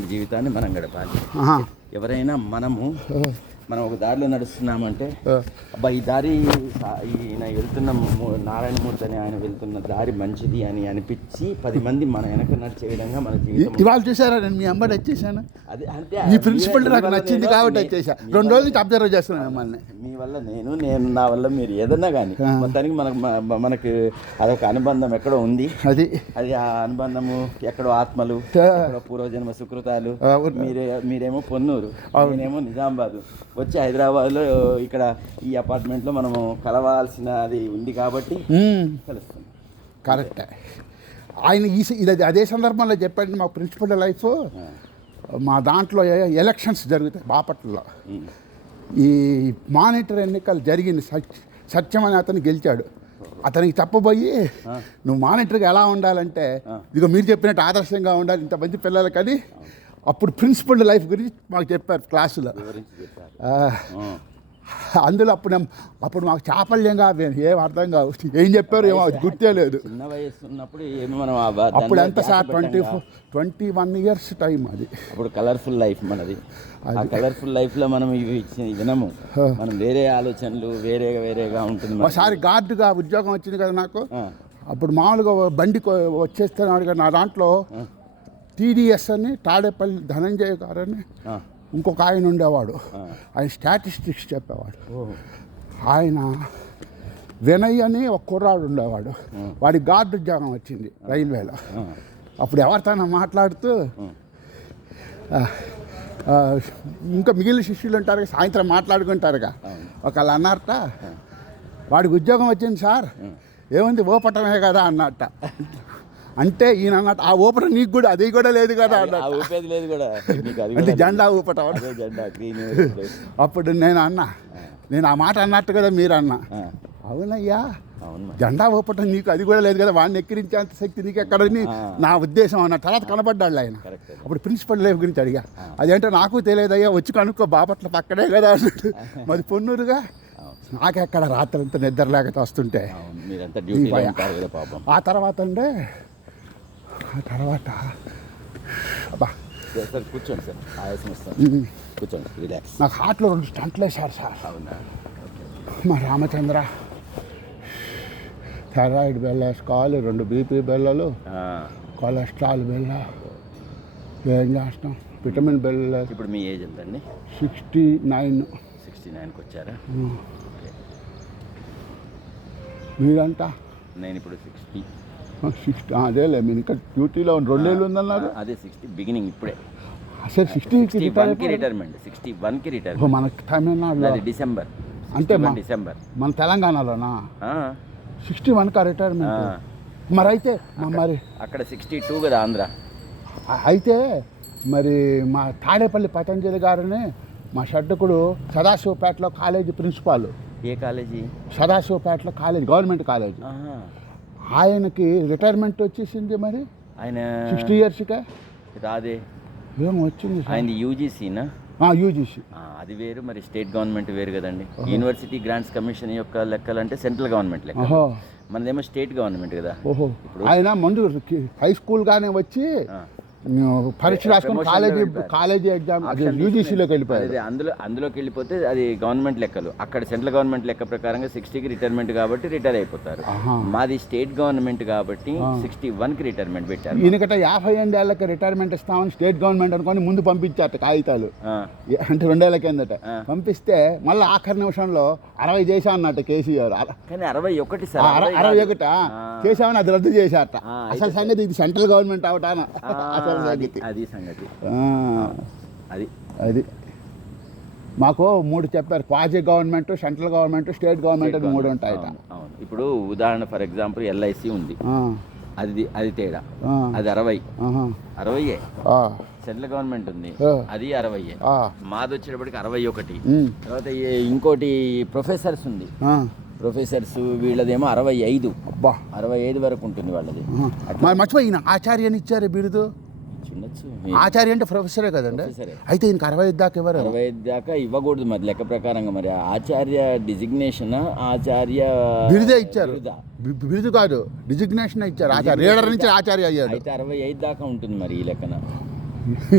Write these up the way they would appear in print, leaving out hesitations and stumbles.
ఉన్నటువంటి జీవితాన్ని మనం గడపాలి. ఎవరైనా మనం ఒక దారిలో నడుస్తున్నామంటే అబ్బా ఈ దారి ఈయన వెళ్తున్న నారాయణమూర్తి అని ఆయన వెళ్తున్న దారి మంచిది అని అనిపించి 10 మంది మన వెనక నడిచే విధంగా మన జీవితం. ఇవాళ చూసారా, నేను మీ అమ్మాయి వచ్చేసాను. అది అంటే ఈ ప్రిన్సిపల్ నాకు నచ్చింది కాబట్టి వచ్చేసా. 2 రోజుల నుంచి అబ్జర్వ్ చేస్తున్నాను మిమ్మల్ని. మీ వల్ల నేను నా వల్ల మీరు ఏదన్నా కానీ మొత్తానికి మనకు అదొక అనుబంధం ఎక్కడో ఉంది. అది ఆ అనుబంధము ఎక్కడో ఆత్మలు, ఎక్కడో పూర్వజన్మ సుకృతాలు. మీరేమో పొన్నూరు, నేనేమో నిజామాబాదు. వచ్చి హైదరాబాద్లో ఇక్కడ ఈ అపార్ట్మెంట్లో మనము కలవాల్సినది ఉంది కాబట్టి కలుస్తాం. కరెక్టే. ఆయన ఇది అదే సందర్భంలో చెప్పండి, మా ప్రిన్సిపల్ లైఫ్ మా దాంట్లో ఎలక్షన్స్ జరుగుతాయి బాపట్లలో. ఈ మానిటర్ ఎన్నికలు జరిగింది. సత్యం అని అతను గెలిచాడు. అతనికి చెప్పబోయి నువ్వు మానిటర్గా ఎలా ఉండాలంటే ఇదిగో మీరు చెప్పినట్టు ఆదర్శంగా ఉండాలి ఇంతమంది పిల్లలకని అప్పుడు ప్రిన్సిపల్ లైఫ్ గురించి మాకు చెప్పారు క్లాసులో. అందులో అప్పుడు మాకు చాపల్యంగా ఏం అర్థం కావు, ఏం చెప్పారు ఏమో గుర్తే లేదు. చిన్న వయసు ఉన్నప్పుడు ఏమి మనం అప్పుడు ఎంత సార్ 21 years టైం అది. అప్పుడు కలర్ఫుల్ లైఫ్ మనది. ఆ కలర్ఫుల్ లైఫ్లో మనం ఇవి వినము, మనం వేరే ఆలోచనలు వేరేగా ఉంటుంది. ఒకసారి గార్డుగా ఉద్యోగం వచ్చింది కదా నాకు. అప్పుడు మామూలుగా బండి వచ్చేస్తున్నాడు కదా, నా దాంట్లో TDS అని తాడేపల్లి ధనంజయ గారని ఇంకొక ఆయన ఉండేవాడు. ఆయన స్టాటిస్టిక్స్ చెప్పేవాడు. ఆయన వినయ్ అని ఒక కుర్రాడు ఉండేవాడు. వాడి గార్డు ఉద్యోగం వచ్చింది రైల్వేలో. అప్పుడు ఎవరితోనో మాట్లాడుతూ ఇంకా మిగిలిన శిష్యులు ఉంటారు, సాయంత్రం మాట్లాడుకుంటారుగా. ఒకళ్ళు అన్నారట, వాడికి ఉద్యోగం వచ్చింది సార్, ఏముంది ఓపటమే కదా అన్నట్ట. అంటే ఈయన అన్నట్టు ఆ ఊపట నీకు కూడా అది కూడా లేదు కదా అన్నట్టు. అంటే జెండా ఊపటం. అప్పుడు నేను ఆ మాట అన్నట్టు కదా మీరు అన్న. అవునయ్యా, జెండా ఊపటం నీకు అది కూడా లేదు కదా, వాడిని ఎక్కిరించేంత శక్తి నీకు ఎక్కడని నా ఉద్దేశం అన్న. తర్వాత కనబడ్డాడు ఆయన. అప్పుడు ప్రిన్సిపల్ లైఫ్ గురించి అడిగా. అదేంటో నాకు తెలియదయ్యా, వచ్చి కనుక్కో బాపట్ల పక్కనే కదా అన్నట్టు. మరి పొన్నూరుగా నాకెక్కడ రాత్రి అంతా నిద్ర లేక వస్తుంటే. ఆ తర్వాత అబ్బా కూర్చోండి సార్, ఆయాసం వస్తుంది, కూర్చోండి, రిలాక్స్. నాకు హార్ట్లో 2 స్టంట్లు వేశారు సార్. అవునా? మా రామచంద్ర థైరాయిడ్ బెల్ల వేసుకోవాలి, 2 BP బెల్లలు, కొలెస్ట్రాల్ బెల్ల, ఏం చేస్తాం, విటమిన్ బెల్ల. ఇప్పుడు మీ ఏజ్ ఎంత అండి? 69. 69కి వచ్చారా? మీరంతా? నేను ఇప్పుడు 60. అదేలే, మీరు ఇంకా డ్యూటీలో 2 ఏళ్ళు ఉందన్నారు. అదే 60 బిగినింగ్ ఇప్పుడే. అసలు 61కి రిటైర్మెంట్. 61కి రిటైర్మెంట్. మన తమిళనాడులో డిసెంబర్. అంటే డిసెంబర్. మన తెలంగాణలోనా 61కా రిటైర్మెంట్? మరి అయితే మరి అక్కడ 62 కదా ఆంధ్ర. అయితే మరి మా తాడేపల్లి పతంజలి గారిని మా షడ్డకుడు సదాశివపేటలో కాలేజీ ప్రిన్సిపాల్. ఏ కాలేజీ? సదాశివపేటలో కాలేజీ, గవర్నమెంట్ కాలేజీ. ఆయనకి రిటైర్మెంట్ వచ్చేసింది. మరి ఆయన 60 yearsకే రాదే ఏం వచ్చింది. ఆయన యూజీసీనా? యూజీసీ. అది వేరు, మరి స్టేట్ గవర్నమెంట్ వేరు కదండి. యూనివర్సిటీ గ్రాంట్స్ కమిషన్ యొక్క లెక్కలు అంటే సెంట్రల్ గవర్నమెంట్ లెక్క, మనదేమో స్టేట్ గవర్నమెంట్ కదా. ఆయన ముందు హై స్కూల్ గానే వచ్చి పరీక్ష రాసుకుని కాలేజీ ఎగ్జామ్ యూజీసీలోకి వెళ్ళిపోయింది. అందులోకి వెళ్ళిపోతే అది గవర్నమెంట్ లెక్కలు. అక్కడ సెంట్రల్ గవర్నమెంట్ లెక్క ప్రకారంగా 60కి రిటైర్మెంట్ కాబట్టి రిటైర్ అయిపోతారు. మాది స్టేట్ గవర్నమెంట్ కాబట్టి 61కి రిటైర్మెంట్ పెట్టారు. ఈయనకట 58 ఏళ్ళకి రిటైర్మెంట్ ఇస్తామని స్టేట్ గవర్నమెంట్ అనుకొని ముందు పంపించారట కాగితాలు. అంటే 2 ఏళ్ల కిందట పంపిస్తే మళ్ళీ ఆఖరి నిమిషంలో 60 చేశా అన్నట్టు కేసీఆర్. కానీ 61 సార్, 61 చేశామని అది రద్దు చేశారట. అసలు సంగతి ఇది సెంట్రల్ గవర్నమెంట్ అవటాన. అది సంగతి. అది మాకు 3 చెప్పారు, quasi government, central government, state government అని 3 ఉంటాయట. అవును. ఇప్పుడు ఉదాహరణ ఫర్ ఎగ్జాంపుల్ LIC ఉంది, అది తేడా, అది 60 సెంట్రల్ గవర్నమెంట్ ఉంది, అది 60. మాది వచ్చేటప్పటికి 61. తర్వాత ఇంకోటి ప్రొఫెసర్స్ ఉంది, ప్రొఫెసర్స్ వీళ్ళదేమో 65. 65 వరకు ఉంటుంది వాళ్ళది. మర్చిపోయిన ఆచార్యని ఇచ్చారు బిరుదు. ఆచార్య అంటే ప్రొఫెసరే కదండి. అయితే ఇంక 65 దాకా ఇవ్వరు. 65 దాకా ఇవ్వకూడదు మరి లెక్క ప్రకారంగా. మరి ఆచార్య డిజిగ్నేషన్, ఆచార్య బిరుదే ఇచ్చారు. బిరుదు కాదు, డిజిగ్నేషన్ ఇచ్చారు. ఆచార్య లీడర్ నుంచి ఆచార్య అయ్యాడు. అయితే 65 దాకా ఉంటుంది మరి ఈ లెక్కన.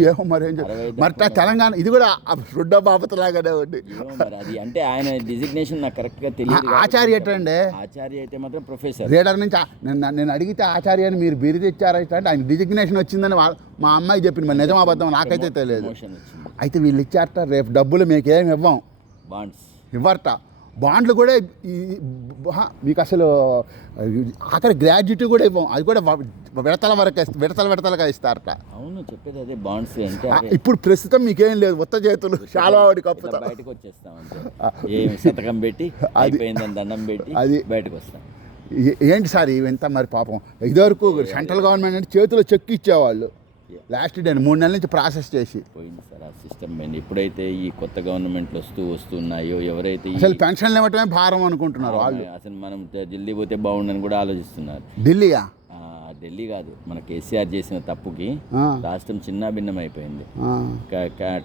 ఏమో మరి ఏం మరి తెలంగాణ ఇది కూడా రొడ్డ బాపతలాగానే ఉంది. మరి అది అంటే ఆయన డిజిగ్నేషన్ నాకు కరెక్ట్గా తెలియదు. ఆచార్య ఏంటండి? ఆచార్య అయితే మాత్రం ప్రొఫెసర్. రీడర్ నుంచి నేను అడిగితే ఆచార్య అని మీరు బిరుదు ఇచ్చారైతే అంటే ఆయన డిజిగ్నేషన్ వచ్చిందని మా అమ్మాయి చెప్పింది. మరి నిజం అబద్ధం నాకైతే తెలియదు. అయితే వీళ్ళు ఇచ్చారట, రేపు డబ్బులు మీకేమి ఇవ్వం, బాండ్స్ ఇవ్వరట. బాండ్లు కూడా మీకు అసలు ఆఖరి గ్రాడ్యుయేట్ కూడా ఇవ్వం, అది కూడా విడతలుగా ఇస్తారట. అవును, చెప్పేది అదే. బాండ్స్ అంటే ఇప్పుడు ప్రస్తుతం మీకేం లేదు, ఉత్త చేతులు చాలా వాడి కప్పు బయటకు వచ్చేస్తాం అంతే. ఏం శతకం పెట్టి అయిపోయిందని దండం పెట్టి అది బయటకు వస్తాం. ఏంటి సార్ ఇవంతా మరి పాపం. ఇదివరకు సెంట్రల్ గవర్నమెంట్ అంటే చేతిలో చెక్ ఇచ్చేవాళ్ళు, లాస్ట్ డే 3 నెలల నుంచి ప్రాసెస్ చేసి పోయింది సార్ ఆ సిస్టమ్ పోయింది. ఎప్పుడైతే ఈ కొత్త గవర్నమెంట్లు వస్తున్నాయో, ఎవరైతే అసలు పెన్షన్లు ఇవ్వటమే భారం అనుకుంటున్నారు వాళ్ళు. అసలు మనం ఢిల్లీ పోతే బాగుండని కూడా ఆలోచిస్తున్నారు. ఢిల్లీయా? ఢిల్లీ కాదు, మన కేసీఆర్ చేసిన తప్పుకి రాష్ట్రం చిన్న భిన్నం అయిపోయింది.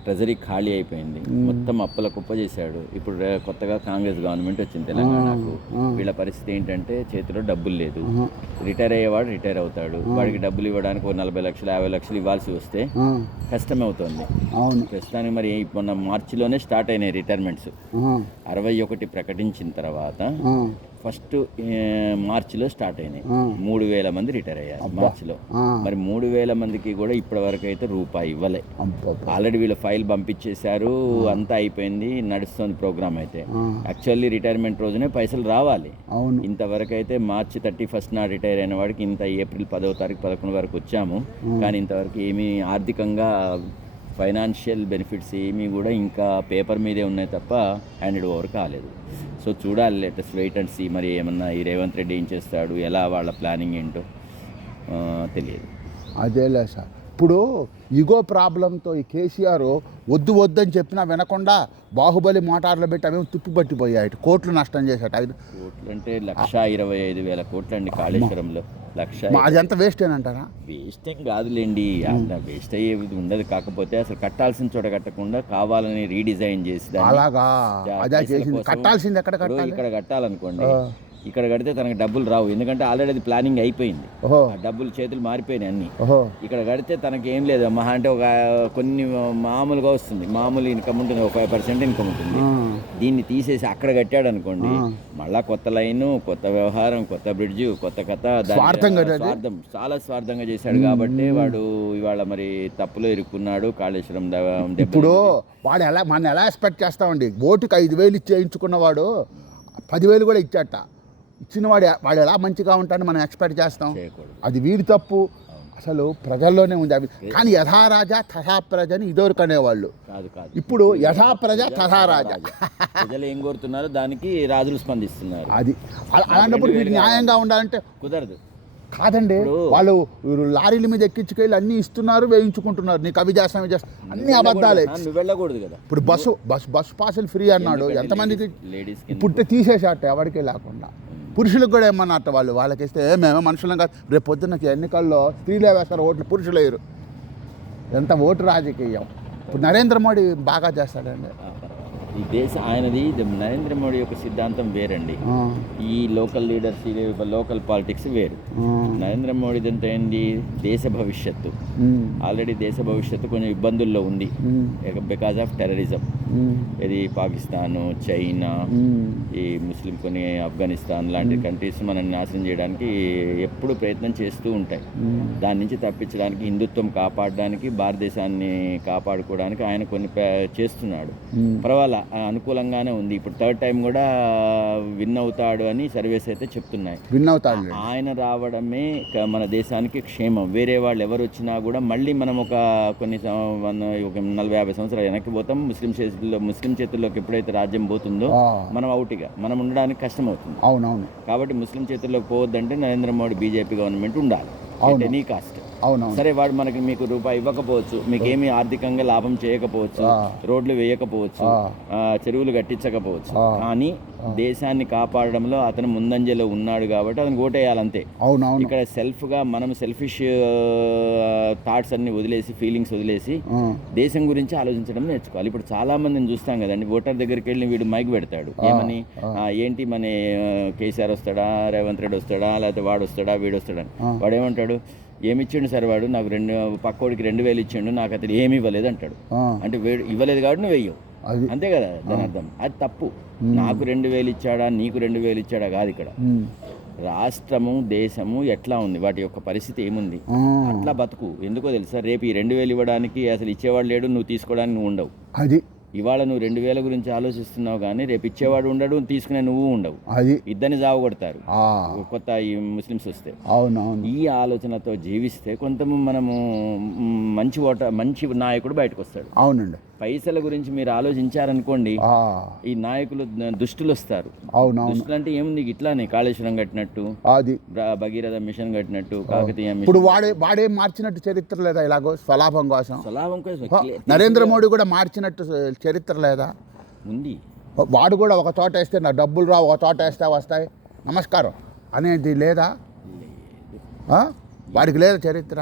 ట్రెజరీ ఖాళీ అయిపోయింది, మొత్తం అప్పుల కుప్ప చేశాడు. ఇప్పుడు కొత్తగా కాంగ్రెస్ గవర్నమెంట్ వచ్చింది తెలంగాణకు. వీళ్ళ పరిస్థితి ఏంటంటే చేతిలో డబ్బులు లేదు. రిటైర్ అయ్యేవాడు రిటైర్ అవుతాడు, వాడికి డబ్బులు ఇవ్వడానికి 40 లక్షలు 50 లక్షలు ఇవ్వాల్సి వస్తే కష్టం అవుతుంది. ప్రస్తుతానికి మరి మొన్న మార్చిలోనే స్టార్ట్ అయినాయి రిటైర్మెంట్స్. 61 ప్రకటించిన తర్వాత ఫస్ట్ మార్చిలో స్టార్ట్ అయినాయి. 3,000 మంది రిటైర్ అయ్యారు మార్చిలో. మరి 3,000 మందికి కూడా ఇప్పటి వరకు అయితే రూపాయి ఇవ్వలే. ఆల్రెడీ వీళ్ళు ఫైల్ పంపించేశారు, అంతా అయిపోయింది, నడుస్తుంది ప్రోగ్రామ్. అయితే యాక్చువల్లీ రిటైర్మెంట్ రోజునే పైసలు రావాలి. ఇంతవరకు అయితే మార్చి 31 నాడు రిటైర్ అయిన వాడికి ఇంత ఏప్రిల్ 10వ తారీఖు 11 వరకు వచ్చాము, కానీ ఇంతవరకు ఏమీ ఆర్థికంగా ఫైనాన్షియల్ బెనిఫిట్స్ ఏమీ కూడా ఇంకా పేపర్ మీదే ఉన్నాయి తప్ప హ్యాండెడ్ ఓవర్ కాలేదు. సో చూడాలి, లెటెస్ట్ వెయిట్ అండ్ సీ. మరి ఏమన్నా ఈ రేవంత్ రెడ్డి ఏం చేస్తాడు, ఎలా వాళ్ళ ప్లానింగ్ ఏంటో తెలియదు. అదేలే సార్, ఇప్పుడు ఇగో ప్రాబ్లంతో ఈ కేసీఆర్ వద్దు వద్దని చెప్పినా వినకుండా బాహుబలి మోటార్లు పెట్టి అవి తుప్పు పట్టిపోయాయి, కోట్లు నష్టం చేశాడు. కోట్లు అంటే 1,25,000 కోట్లు అండి కాళేశ్వరంలో. అది ఎంత వేస్ట్ ఏనంటారా? వేస్ట్ ఏం కాదులేండి, వేస్ట్ అయ్యేది ఉండదు. కాకపోతే అసలు కట్టాల్సిన చోట కట్టకుండా కావాలని రీడిజైన్ చేసి అలాగా కట్టాల్సింది ఎక్కడ కట్టాలి? ఇక్కడ కట్టాలనుకోండి, ఇక్కడ కడితే తనకు డబ్బులు రావు, ఎందుకంటే ఆల్రెడీ అది ప్లానింగ్ అయిపోయింది. ఆ డబ్బులు చేతులు మారిపోయినాయి అన్ని. ఇక్కడ కడితే తనకి ఏం లేదు, మహా అంటే ఒక కొన్ని మామూలుగా వస్తుంది, మామూలు ఇన్కమ్ ఉంటుంది, ఒక 5% ఇన్కమ్ ఉంటుంది. దీన్ని తీసేసి అక్కడ కట్టాడు అనుకోండి, మళ్ళా కొత్త లైన్, కొత్త వ్యవహారం, కొత్త బ్రిడ్జ్, కొత్త కథ. స్వార్థం, చాలా స్వార్థంగా చేశాడు కాబట్టి వాడు ఇవాళ మరి తప్పులో ఇరుక్కున్నాడు. కాళేశ్వరం ఇప్పుడు వాడు మనం ఎలా ఎక్స్పెక్ట్ చేస్తామండి? ఓటుకి 5,000 చేయించుకున్నవాడు 10,000 కూడా ఇచ్చాట. ఇచ్చిన వాడు ఎలా మంచిగా ఉంటాడని మనం ఎక్స్పెక్ట్ చేస్తాం. అది వీడి తప్పు, అసలు ప్రజల్లోనే ఉంది అవి. కానీ యథారాజా తథాప్రజ అని ఇదివరకు అనేవాళ్ళు, ఇప్పుడు యథాప్రజ తథారాజా. ప్రజలు ఏం కోరుతున్నారో దానికి రాజులు స్పందిస్తున్నారు. అది అలాంటప్పుడు వీడు న్యాయంగా ఉండాలంటే కుదరదు. కాదండి, వాళ్ళు లారీల మీద ఎక్కించుకెళ్ళి అన్ని ఇస్తున్నారు, వేయించుకుంటున్నారు. నీకు అవి చేస్తాం, ఇవి చేస్తాం, అన్ని అబద్ధాలే. వెళ్ళకూడదు కదా. ఇప్పుడు బస్సు పాసులు ఫ్రీ అన్నాడు, ఎంతమందికి పుట్టే తీసేసాట, ఎవరికి లేకుండా. పురుషులకు కూడా ఏమన్నట్టు వాళ్ళకి ఇస్తే మేమే మనుషులం కాదు. రేపు పొద్దున్న ఎన్నికల్లో స్త్రీలే వేస్తారు ఓట్లు, పురుషులు వేయరు. ఎంత ఓటు రాజకీయం. ఇప్పుడు నరేంద్ర మోడీ బాగా చేస్తాడండి. ఈ ఆయనది నరేంద్ర మోడీ యొక్క సిద్ధాంతం వేరండి. ఈ లోకల్ లీడర్స్, లోకల్ పాలిటిక్స్ వేరు. నరేంద్ర మోడీ అంటే ఏంటి, దేశ భవిష్యత్తు. ఆల్రెడీ దేశ భవిష్యత్తు కొంచెం ఇబ్బందుల్లో ఉంది బికాజ్ ఆఫ్ టెర్రరిజం. ఇది పాకిస్తాను, చైనా, ఈ ముస్లిం కొన్ని ఆఫ్ఘనిస్తాన్ లాంటి కంట్రీస్ మనల్ని నాశనం చేయడానికి ఎప్పుడు ప్రయత్నం చేస్తూ ఉంటాయి. దాని నుంచి తప్పించడానికి, హిందుత్వం కాపాడడానికి, భారతదేశాన్ని కాపాడుకోవడానికి ఆయన కొన్ని చేస్తున్నాడు. పర్వాలా, అనుకూలంగానే ఉంది. ఇప్పుడు 3rd టైం కూడా విన్ అవుతాడు అని సర్వేస్ అయితే చెప్తున్నాయి. విన్ అవుతాడు. ఆయన రావడమే మన దేశానికి క్షేమం. వేరే వాళ్ళు ఎవరు వచ్చినా కూడా మళ్ళీ మనం ఒక 40-50 సంవత్సరాలు వెనక్కి పోతాం. ముస్లిం చేతుల్లోకి ఎప్పుడైతే రాజ్యం పోతుందో మనం అవుట్గా మనం ఉండడానికి కష్టం అవుతుంది. అవునవును. కాబట్టి ముస్లిం చేతుల్లోకి పోవద్దంటే నరేంద్ర మోడీ బీజేపీ గవర్నమెంట్ ఉండాలి, ఎనీ కాస్ట్. సరే, వాడు మీకు రూపాయి ఇవ్వకపోవచ్చు, మీకేమీ ఆర్థికంగా లాభం చేయకపోవచ్చు, రోడ్లు వేయకపోవచ్చు, చెరువులు కట్టించకపోవచ్చు, కానీ దేశాన్ని కాపాడడంలో అతను ముందంజలో ఉన్నాడు కాబట్టి అతను ఓటేయాలంతే. ఇక్కడ సెల్ఫ్గా మనం సెల్ఫిష్ థాట్స్ అన్ని వదిలేసి, ఫీలింగ్స్ వదిలేసి దేశం గురించి ఆలోచించడం నేర్చుకోవాలి. ఇప్పుడు చాలా మందిని చూస్తాం కదండి, ఓటర్ దగ్గరికి వెళ్ళి వీడు మైక్ పెడతాడు, ఏమని, ఏంటి మన కేసీఆర్ వస్తాడా, రేవంత్ రెడ్డి వస్తాడా, లేకపోతే వాడు వస్తాడా, వీడు వస్తాడా, వాడు ఏమంటాడు, ఏమి ఇచ్చిండు సార్ వాడు నాకు పక్కోడికి 2000 ఇచ్చిండు నాకు అతను ఏమి ఇవ్వలేదు అంటాడు. అంటే ఇవ్వలేదు కాబట్టి నువ్వు వెయ్యవు, అంతే కదా దాని అర్థం. అది తప్పు. నాకు 2000 ఇచ్చాడా నీకు 2000 ఇచ్చాడా కాదు ఇక్కడ. రాష్ట్రము దేశము ఎట్లా ఉంది, వాటి యొక్క పరిస్థితి ఏముంది, అట్లా బతుకు. ఎందుకో తెలుసా, రేపు ఈ 2000 ఇవ్వడానికి అసలు ఇచ్చేవాడు లేడు, నువ్వు తీసుకోవడానికి నువ్వు ఉండవు. అది ఇవాళ నువ్వు 2000 గురించి ఆలోచిస్తున్నావు కానీ రేపు ఇచ్చేవాడు ఉండడు, తీసుకునే నువ్వు ఉండవు. అది ఇద్దరిని జావగొడతారు కొత్త ఈ ముస్లిమ్స్ వస్తే. ఈ ఆలోచనతో జీవిస్తే కొంత మనము మంచి నాయకుడు బయటకు వస్తాడు. అవునండి. పైసల గురించి మీరు ఆలోచించారనుకోండి, ఈ నాయకులు దుష్టులు వస్తారు. దుష్టులు అంటే ఏముంది, ఇట్లానే కాళేశ్వరం కట్టినట్టు, అది భగీరథ మిషన్ కట్టినట్టు, కాకతీయ మిషన్. ఇప్పుడు వాడే మార్చినట్టు చరిత్ర లేదా? ఇలాగో స్వలాభం కోసం నరేంద్ర మోడీ కూడా మార్చినట్టు చరిత్ర లేదా? ఉంది. వాడు కూడా ఒక చోట వేస్తే నా డబ్బులు రా, ఒక చోట వేస్తే వస్తాయి, నమస్కారం అనేది లేదా? వాడికి లేదా చరిత్ర?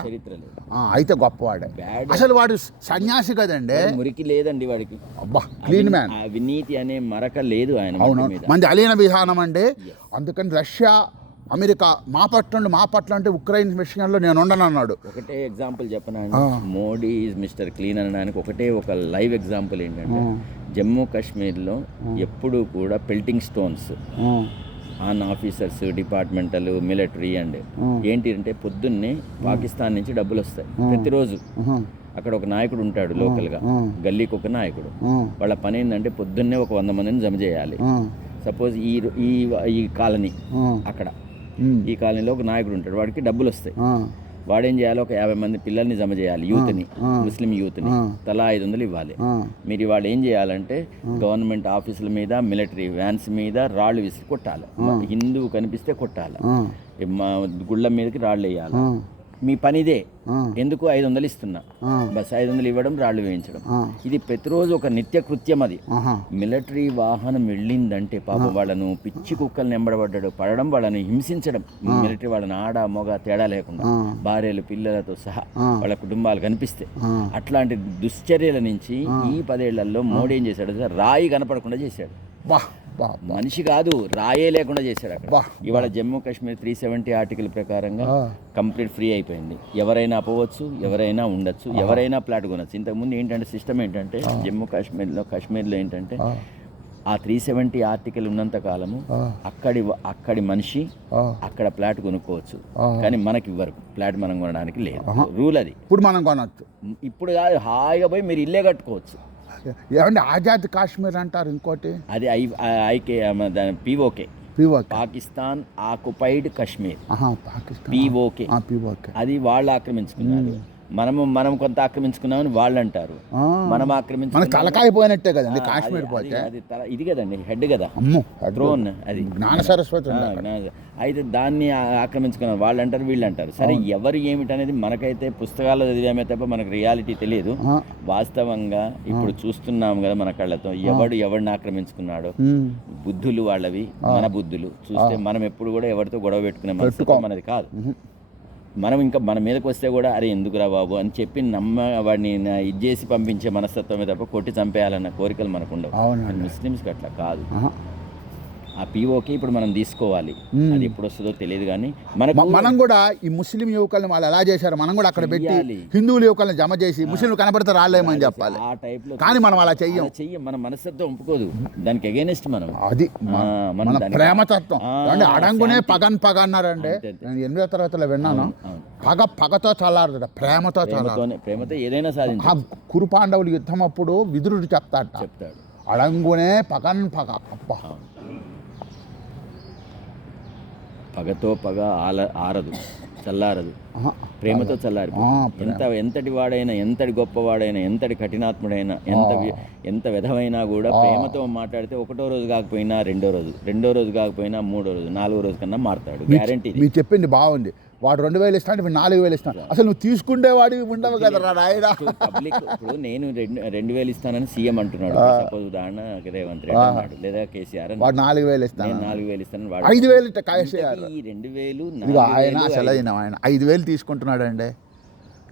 అయితే గొప్పవాడే. అసలు వాడు సన్యాసి కదండి, మురికి లేదండి వాడికి. అబ్బా, క్లీన్ మ్యాన్. అవినీతి అనే మరక లేదు ఆయన. అవునవును, మంది అలీన విధానం అండి. అందుకని రష్యా అమెరికా మా పట్ల అంటే ఉక్రెయిన్ విషయంలో నేను ఉండనన్నాడు. ఒకటే ఎగ్జాంపుల్ చెప్పనా, మోడీ ఈజ్ మిస్టర్ క్లీన్ అనడానికి ఒకటే ఒక లైవ్ ఎగ్జాంపుల్ ఏంటంటే, జమ్మూ కాశ్మీర్లో ఎప్పుడూ కూడా pelting stones on officers, departmental, military and ఏంటి అంటే పొద్దున్నే పాకిస్తాన్ నుంచి డబ్బులు వస్తాయి ప్రతిరోజు. అక్కడ ఒక నాయకుడు ఉంటాడు లోకల్గా, గల్లీకి ఒక నాయకుడు. వాళ్ళ పని ఏంటంటే పొద్దున్నే ఒక 100 మందిని జమ చేయాలి. సపోజ్ ఈ కాలనీ, అక్కడ ఈ కాలనీలో ఒక నాయకుడు ఉంటాడు, వాడికి డబ్బులు వస్తాయి. వాడేం చేయాలి, ఒక 50 మంది పిల్లల్ని జమ చేయాలి, యూత్ని, ముస్లిం యూత్ని, తలా 500 ఇవ్వాలి. మీరు వాళ్ళు ఏం చేయాలంటే గవర్నమెంట్ ఆఫీసుల మీద, మిలిటరీ వ్యాన్స్ మీద రాళ్ళు విసిరి కొట్టాలి. హిందువు కనిపిస్తే కొట్టాలి, గుళ్ళ మీదకి రాళ్ళు వేయాలి. మీ పనిదే. ఎందుకు 500 ఇస్తున్నా, బస్ 500 ఇవ్వడం, రాళ్ళు వేయించడం. ఇది ప్రతిరోజు ఒక నిత్య కృత్యం. అది మిలిటరీ వాహనం వెళ్ళిందంటే పాపం వాళ్ళను పిచ్చి కుక్కల్ని ఎంబడబడ్డాడు పడడం, వాళ్ళని హింసించడం. మిలిటరీ వాళ్ళని ఆడ మొగ తేడా లేకుండా భార్యలు పిల్లలతో సహా వాళ్ళ కుటుంబాలు కనిపిస్తే, అట్లాంటి దుశ్చర్యల నుంచి ఈ 10 ఏళ్లలో మోడీ ఏం చేశాడు, రాయి కనపడకుండా చేశాడు. మనిషి కాదు, రాయే లేకుండా చేశాడు అక్కడ. ఇవాళ జమ్మూ కాశ్మీర్ 370 ఆర్టికల్ ప్రకారంగా కంప్లీట్ ఫ్రీ అయిపోయింది. ఎవరైనా పోవచ్చు, ఎవరైనా ఉండొచ్చు, ఎవరైనా ప్లాట్ కొనొచ్చు. ఇంతకుముందు ఏంటంటే సిస్టమ్ ఏంటంటే జమ్మూ కాశ్మీర్లో ఏంటంటే ఆ 370 ఆర్టికల్ ఉన్నంత కాలము అక్కడి మనిషి అక్కడ ప్లాట్ కొనుక్కోవచ్చు, కానీ మనకి ఇవ్వరు ప్లాట్, మనం కొనడానికి లేదు, రూల్ అది. ఇప్పుడు మనం కొనవచ్చు, ఇప్పుడు కాదు, హాయిగా పోయి మీరు ఇల్లే కట్టుకోవచ్చు. ఏమంటే ఆజాద్ కాశ్మీర్ అంటారు ఇంకోటి, అది POK, Pakistan occupied Kashmir, POK, అది వాళ్ళు ఆక్రమించుకున్నారు. మనం కొంత ఆక్రమించుకున్నామని వాళ్ళు అంటారు, మనం ఆక్రమించుకున్నాం, తలకాయిపోయినట్టే కదండి కాశ్మీర్ పోతే. అది ఇది కదండి, హెడ్ కదా, థ్రోన్, అది జ్ఞాన సరస్వతి. అయితే దాన్ని ఆక్రమించుకున్నారు వాళ్ళు అంటారు, వీళ్ళు అంటారు. సరే, ఎవరు ఏమిటనేది మనకైతే పుస్తకాల్లో చదివామే తప్ప మనకు రియాలిటీ తెలియదు. వాస్తవంగా ఇప్పుడు చూస్తున్నాం కదా మన కళ్ళతో, ఎవడిని ఆక్రమించుకున్నాడో. బుద్ధులు వాళ్ళవి, మన బుద్ధులు చూస్తే మనం ఎప్పుడు కూడా ఎవరితో గొడవ పెట్టుకునే మనది కాదు. మనం ఇంకా మన మీదకి వస్తే కూడా అరే ఎందుకురా బాబు అని చెప్పి వాడిని ఇది చేసి పంపించే మనస్తత్వమే తప్ప కొట్టి చంపేయాలన్న కోరికలు మనకు ఉండవు. ముస్లిమ్స్కి అట్లా కాదు. ఆ POK ఇప్పుడు మనం తీసుకోవాలి, అది ఎప్పుడు వస్తుందో తెలియదు. కానీ మనం కూడా ఈ ముస్లిం యువకులను వాళ్ళు ఎలా చేశారు, మనం కూడా అక్కడ పెట్టి హిందువుల యువకులను జమ చేసి ముస్లింలు కనబడితే రాలేమని చెప్పాలి. ఆ టైప్లో కానీ మనం అలా చెయ్యం. మన మనస్తత్వం ఒప్పుకోదు, దానికి అగైనెస్ట్ మనం. అది మన ప్రేమతత్వం. అడంగునే పగన్ అన్నారండి, నేను 8వ తరగతిలో విన్నాను. పగతో చల్లారుదట, ప్రేమతో ప్రేమతో ఏదైనా సాధించ. కురు పాండవులు యుద్ధం అప్పుడు విదురుడు చెప్తాడు, అడంగునే పగన్ అప్ప, పగతో పగ ఆరదు, చల్లారదు, ప్రేమతో చల్లారి. ఎంతటి వాడైనా, ఎంతటి గొప్పవాడైనా, ఎంతటి కఠినాత్ముడైనా, ఎంత విధమైనా కూడా ప్రేమతో మాట్లాడితే 1వ రోజు కాకపోయినా 2వ రోజు, 2వ రోజు కాకపోయినా 3వ రోజు, 4వ రోజు కన్నా మారుతాడు, గ్యారంటీ. మీరు చెప్పింది బాగుంది. వాడు 2000 ఇస్తాడు, 4000 ఇస్తాడు. అసలు నువ్వు తీసుకుండేవాడివి ఉండవు కదా రాయడా. పబ్లిక్ ఇప్పుడు నేను 2000 ఇస్తానని సీఎం అంటున్నాడు, సపోజ్ ఉదాహరణ రేవంత్ రెడ్డి అన్నాడు, లేదా కేసీఆర్, వాడు 4000 ఇస్తాను, నేను 4000 ఇస్తాను, వాడు 5000 కేసీఆర్. ఈ 2000 ఆయన అసలు ఆయన 5000 తీసుకుంటున్నాడు అండి,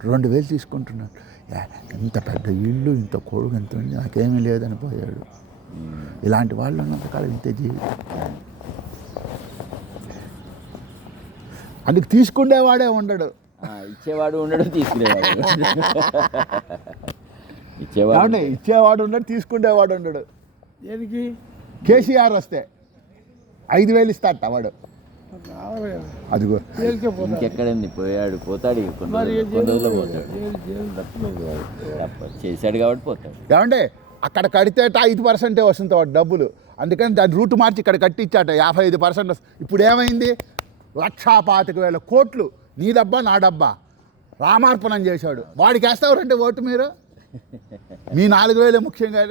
2000 తీసుకుంటున్నాడు. ఇంత పెద్ద ఇల్లు, ఇంత కొడుకు, ఎంత ఉంది, నాకేమీ లేదని పోయాడు. ఇలాంటి వాళ్ళు ఉన్నంతకాలం ఇంతే జీవితం. అందుకు తీసుకునేవాడే ఉండడు. ఇచ్చేవాడు ఉండడు, తీసుకునేవాడు ఇచ్చేవాడు ఉండడు, తీసుకునేవాడు ఉండడు. దేనికి? కేసీఆర్ వస్తే 5,000 ఇస్తాట వాడు. అదిగో ఇంకెక్కడండి, పోతాడు కొన్ని రోజుల్లో పోతాడు. చేశాడు కాబట్టి పోతాడు. ఏమంటే అక్కడ కడితేట 5% వస్తుంది వాడు డబ్బులు, అందుకని దాని రూట్ మార్చి ఇక్కడ కట్టించాట 55% వస్తుంది. ఇప్పుడు ఏమైంది? 1,25,000 కోట్లు నీ డబ్బా నా డబ్బా రామార్పణం చేశాడు. వాడికి వేస్తారంటే ఓటు మీరు? మీ 4,000 ముఖ్యంగా.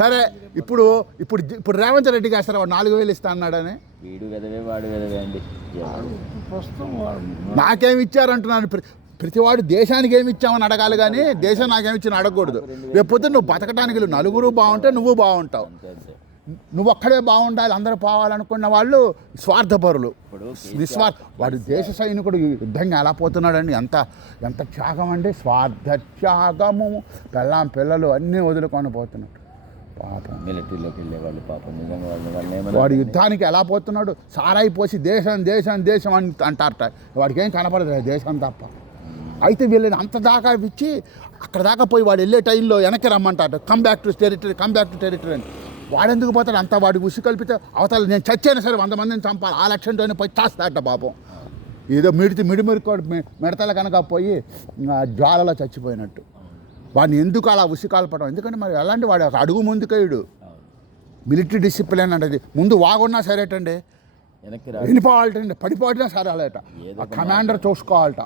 సరే ఇప్పుడు ఇప్పుడు ఇప్పుడు రేవంత్ రెడ్డికి వేస్తారు వాడు 4,000 ఇస్తా అన్నాడని. వీడు కదవే వాడు కదవే అండి. నాకేమి ఇచ్చారంటున్నాను. ప్రతివాడు దేశానికి ఏమి ఇచ్చామని అడగాలి కానీ దేశం నాకేమిచ్చిన అడగకూడదు. రేపు పొద్దున్న నువ్వు బతకడానికి నలుగురు బాగుంటే నువ్వు బాగుంటావు. నువ్వు ఒక్కడే బాగుండాలి అందరూ పోవాలనుకున్న వాళ్ళు స్వార్థపరులు, నిస్వార్థ. వాడు దేశ సైనికుడు యుద్ధంగా ఎలా పోతున్నాడండి? ఎంత ఎంత త్యాగం అండి, స్వార్థ త్యాగము. పిల్లలు అన్నీ వదులుకొని పోతున్నాడు పాపం. మిలిటరీలోకి వెళ్ళేవాళ్ళు పాపం నిజంగా వాడు యుద్ధానికి ఎలా పోతున్నాడు? సారాయి పోసి దేశం దేశం దేశం అని అంటారట. వాడికి ఏం కనపడదు దేశం తప్ప. అయితే వీళ్ళని అంత దాకా ఇచ్చి అక్కడ దాకా పోయి వాడు వెళ్ళే టైంలో వెనక్కి రమ్మంటాడు. Come back to territory, come back to territory అని. వాడెందుకు పోతాడు? అంతా వాడికి ఉసి కల్పితే అవతల నేను చచ్చాను సరే 100 మందిని చంపాలి ఆ లక్ష్యంతోనే పోయి చేస్తాడట పాపం. ఏదో మిడిమిడికోడు మిడతల కనుక పోయి జ్వాలలో చచ్చిపోయినట్టు. వాడిని ఎందుకు అలా ఉసి కాల్పడం? ఎందుకంటే మరి ఎలాంటి వాడు ఒక అడుగు ముందుకేయుడు. మిలిటరీ డిసిప్లిన్ అంటే ముందు వాగున్నా సరేటండి, వెళ్ళిపోవాలటండి, పడిపోవటం సరే అలాట. ఆ కమాండర్ చూసుకోవాలట.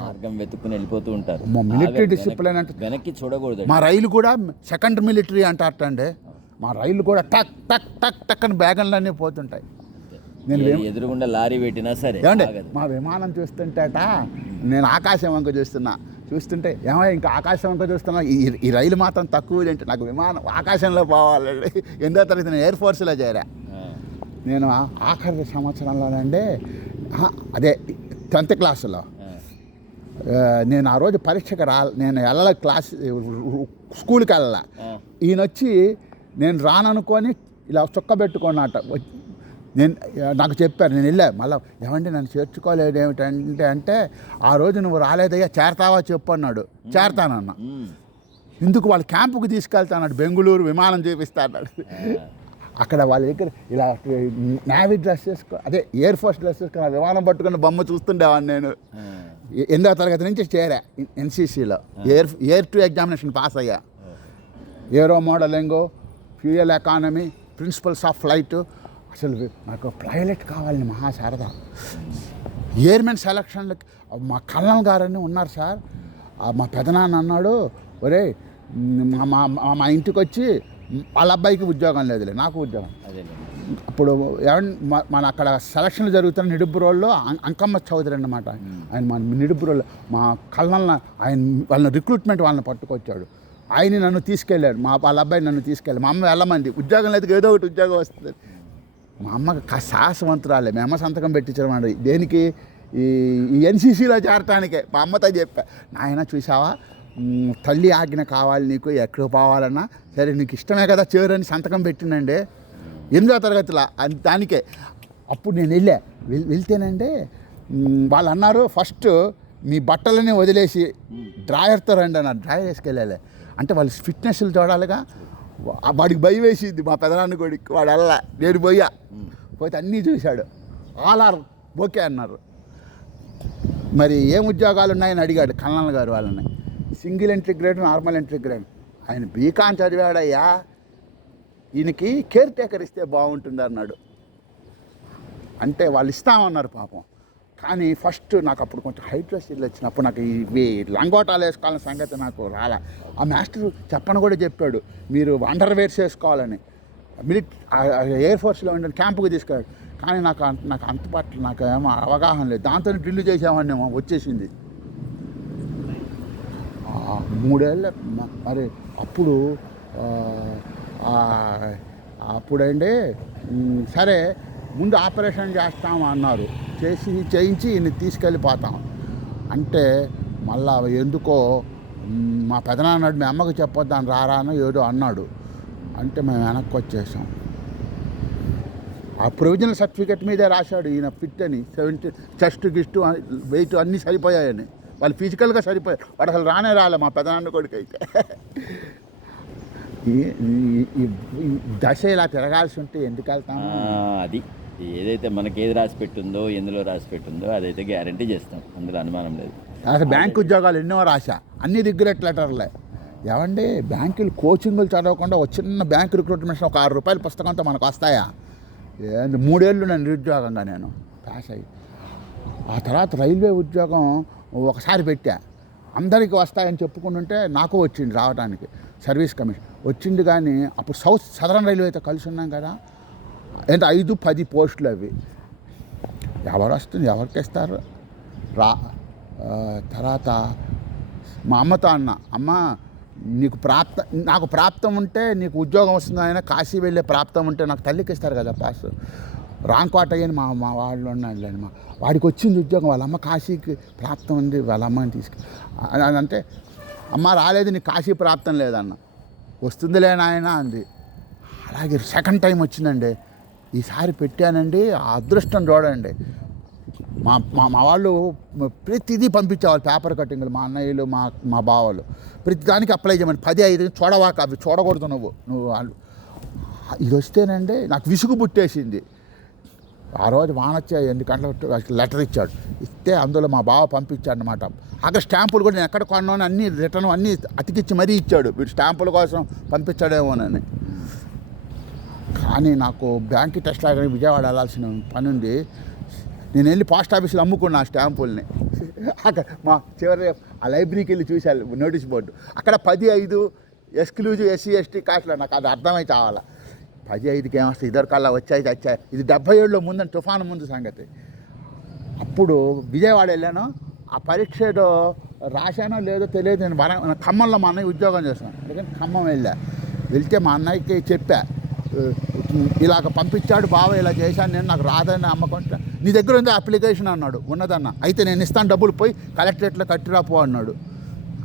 మార్గం వెతుక్కుని వెళ్ళిపోతూ ఉంటారు. మిలిటరీ డిసిప్లిన్ అంటే వెనక్కి చూడకూడదు. మా రైలు కూడా సెకండ్ మిలిటరీ అంటారటండి. మా రైలు కూడా టక్ టక్ టక్ టక్ అని బ్యాగన్లన్నీ పోతుంటాయి. నేను ఎదురుగుండా లారీ పెట్టినా సరే ఏమండి మా విమానం చూస్తుంటేట నేను ఆకాశం వంక చూస్తుంటే ఏమో ఇంకా ఆకాశం వంక చూస్తున్నా, ఈ రైలు మాత్రం తక్కువ ఏంటి? నాకు విమానం ఆకాశంలో పోవాలండి. 8వ తరగతి నేను ఎయిర్ ఫోర్స్లో చేరా. నేను ఆఖరి సంవత్సరంలోనండి, అదే 10th క్లాసులో నేను ఆ రోజు పరీక్షకు నేను వెళ్ళాల క్లాస్ స్కూల్కి వెళ్ళాల. ఈయన వచ్చి నేను రాననుకొని ఇలా చొక్క పెట్టుకున్నట్ట. నాకు చెప్పారు, నేను వెళ్ళా. మళ్ళీ ఏమంటే నన్ను చేర్చుకోలేదు ఏమిటంటే అంటే ఆ రోజు నువ్వు రాలేదయ్యా చేరతావా చెప్పు అన్నాడు. చేరతానన్నా. ఎందుకు? వాళ్ళ క్యాంపుకి తీసుకెళ్తాన్నాడు, బెంగుళూరు విమానం చూపిస్తా అన్నాడు. అక్కడ వాళ్ళ దగ్గర ఇలా నేవీ డ్రెస్ అదే ఎయిర్ ఫోర్స్ డ్రెస్ వేసుకుని విమానం పట్టుకున్న బొమ్మ చూస్తుండేవాడిని నేను. 8వ తరగతి నుంచి చేరా ఎన్సీసీలో. ఎయిర్ టు ఎగ్జామినేషన్ పాస్ అయ్యా. Aero modelling, fuel economy, principles of flight. అసలు నాకు పైలట్ కావాలని మహా సరదా. ఎయిర్మెన్ సెలక్షన్లకి మా కల్నల్ గారని ఉన్నారు సార్. మా పెదనాన్న అన్నాడు, ఒరే మా ఇంటికి వచ్చి వాళ్ళ అబ్బాయికి ఉద్యోగం లేదులే, నాకు ఉద్యోగం. అప్పుడు మన అక్కడ సెలక్షన్లు జరుగుతున్న నిడుబ్రోల్లో అంకమ్మ చౌదరి అన్నమాట. ఆయన మన నిడుబ్రోల్లో మా కల్నల్ ఆయన వాళ్ళని రిక్రూట్మెంట్ వాళ్ళని పట్టుకొచ్చాడు. ఆయన నన్ను తీసుకెళ్ళాడు, వాళ్ళ అబ్బాయి నన్ను తీసుకెళ్ళాడు. మా అమ్మ వెళ్ళమంది, ఉద్యోగం లేదు ఏదో ఒకటి ఉద్యోగం వస్తుంది. మా అమ్మకి సాహసవంతురాలే. మా అమ్మ సంతకం పెట్టించడం దేనికి? ఈ ఎన్సీసీలో చేరటానికే. మా అమ్మతో చెప్పా, నాయన చూసావా తల్లి ఆజ్ఞ కావాలి నీకు, ఎక్కడికి పోవాలన్నా సరే నీకు ఇష్టమే కదా చేరని సంతకం పెట్టినండి 8వ తరగతిలో. దానికే అప్పుడు నేను వెళ్తేనండి వాళ్ళు అన్నారు, ఫస్ట్ మీ బట్టలని వదిలేసి డ్రాయర్తో రండి అన్నారు. డ్రాయర్ వేసుకెళ్ళాలి అంటే వాళ్ళు ఫిట్నెస్లు చూడాలిగా. వాడికి భయం వేసింది మా పెదనాన్న కొడుకు. వాడు అలా నేను పోతే అన్నీ చూశాడు. ఆల్ ఆర్ ఓకే అన్నారు. మరి ఏం ఉద్యోగాలు ఉన్నాయని అడిగాడు కల్నల్ గారు వాళ్ళని. Single entry grade, normal entry grade. ఆయన బీకాన్ చదివాడయ్యా, ఈయనకి కేర్ టేకర్ ఇస్తే బాగుంటుంది అన్నాడు. అంటే వాళ్ళు ఇస్తామన్నారు పాపం. కానీ ఫస్ట్ నాకు అప్పుడు కొంచెం హైడ్రోసిల్ వచ్చినప్పుడు నాకు ఇవి లంగోటాలు వేసుకోవాలని సంగతి నాకు రాలా. ఆ మాస్టర్ చెప్పని కూడా చెప్పాడు, మీరు అండర్వేర్స్ వేసుకోవాలని. ఎయిర్ ఫోర్స్లో ఉండే క్యాంపుకి తీసుకెళ్ళాడు. కానీ నాకు అంత పట్ల నాకు ఏమో అవగాహన లేదు. దాంతో డ్రిల్ చేసామని వచ్చేసింది 3 ఏళ్ళ. మరి అప్పుడండి సరే ముందు ఆపరేషన్ చేస్తాము అన్నారు. చేయించి ఈయన్ని తీసుకెళ్ళిపోతాం అంటే మళ్ళా ఎందుకో మా పెదనాన్నాడు, మీ అమ్మకి చెప్పొద్దాను రారానో ఏదో అన్నాడు. అంటే మేము వెనక్కి వచ్చేసాం. ఆ ప్రొవిజనల్ సర్టిఫికేట్ మీదే రాశాడు ఈయన ఫిట్ అని 70 చెస్ట్ గిస్ట్ వెయిట్ అన్నీ సరిపోయాయని. వాళ్ళు ఫిజికల్గా సరిపోయారు, వాడు అసలు రాలే మా పెదనాన్న కొడుకు అయితే. ఈ దశ ఇలా తిరగాల్సి ఉంటే ఎందుకు వెళ్తాము? అది ఏదైతే మనకి ఏది రాసి పెట్టుందో, ఎందులో రాసి పెట్టుందో అదైతే గ్యారంటీ చేస్తాం, అందులో అనుమానం లేదు. అసలు బ్యాంక్ ఉద్యోగాలు ఎన్నో రాశా, అన్ని రిగ్రెట్ లెటర్లే. ఏమండి బ్యాంకులు కోచింగ్లు చదవకుండా ఒక చిన్న బ్యాంక్ రిక్రూట్మెంట్ ఒక ₹6 పుస్తకంతో మనకు వస్తాయా? 3 ఏళ్ళు నేను నిరుద్యోగంగా నేను పాస్ అయ్యి, ఆ తర్వాత రైల్వే ఉద్యోగం ఒకసారి పెట్టా, అందరికీ వస్తాయని చెప్పుకుంటుంటే నాకు వచ్చింది రావడానికి సర్వీస్ కమిషన్ వచ్చింది. కానీ అప్పుడు సదరన్ రైల్వేతో కలిసి ఉన్నాం కదా, ఏంటి 5-10 పోస్టులు అవి. ఎవరు వస్తుంది, ఎవరికి ఇస్తారు తర్వాత మా అమ్మతో అన్న, అమ్మ నాకు ప్రాప్తం ఉంటే నీకు ఉద్యోగం వస్తుంది, ఆయన కాశీ వెళ్ళే ప్రాప్తం ఉంటే నాకు తల్లికి ఇస్తారు కదా పాస్. రాంకోట అని మా వాళ్ళు ఉన్నాడు, వాడికి వచ్చింది ఉద్యోగం, వాళ్ళ అమ్మ కాశీకి ప్రాప్తం ఉంది, వాళ్ళ అమ్మని అంటే అమ్మ రాలేదు, నీకు కాశీ ప్రాప్తం లేదన్న. వస్తుందిలే నాయన అంది. అలాగే సెకండ్ టైం వచ్చిందండి, ఈసారి పెట్టానండి. ఆ అదృష్టం చూడండి, మా వాళ్ళు ప్రతిదీ పంపించేవాళ్ళు, పేపర్ కటింగ్లు, మా అన్నయ్యలు మా బావలు ప్రతిదానికి అప్లై చేయమని 10-5 చూడవాక, అవి చూడకూడదు నువ్వు వాళ్ళు. ఇది వస్తేనండి నాకు విసుగు పుట్టేసింది. ఆ రోజు వానొచ్చా 8 గంటలకు లెటర్ ఇచ్చాడు, ఇస్తే అందులో మా బావ పంపించాడు అనమాట. అక్కడ స్టాంపులు కూడా నేను ఎక్కడ కొన్నాను అన్నీ రిటర్న్ అన్నీ అతికిచ్చి మరీ ఇచ్చాడు, వీడు స్టాంపుల కోసం పంపించాడేమోనని. కానీ నాకు బ్యాంక్ టెస్ట్ లాగానే విజయవాడ వెళ్ళాల్సిన పని ఉంది. నేను వెళ్ళి పోస్ట్ ఆఫీస్లో అమ్ముకున్నా ఆ స్టాంపుల్ని. అక్కడ మా చివరి ఆ లైబ్రరీకి వెళ్ళి చూశాను నోటీస్ బోర్డు, అక్కడ 10-5 ఎక్స్క్లూజివ్ SC/ST కాస్ట్లో. నాకు అది అర్థమై కావాలా, 10-5కి ఏమొస్తాయి, ఇద్దరికల్లా వచ్చాయి. ఇది 77లో ముందని తుఫాను ముందు సంగతి. అప్పుడు విజయవాడ వెళ్ళాను, ఆ పరీక్ష ఏదో రాశానో లేదో తెలియదు. నేను ఖమ్మంలో మా అన్నయ్య ఉద్యోగం చేస్తాను, అందుకని ఖమ్మం వెళ్తే మా అన్నయ్యకి చెప్పా, ఇలాగ పంపించాడు బావ, ఇలా చేశాను నేను, నాకు రాదని నమ్మకం. నీ దగ్గర ఉంది అప్లికేషన్ అన్నాడు. ఉన్నదన్న, అయితే నేను ఇస్తాను డబ్బులు, పోయి కలెక్టరేట్లో కట్టిరాపో అన్నాడు.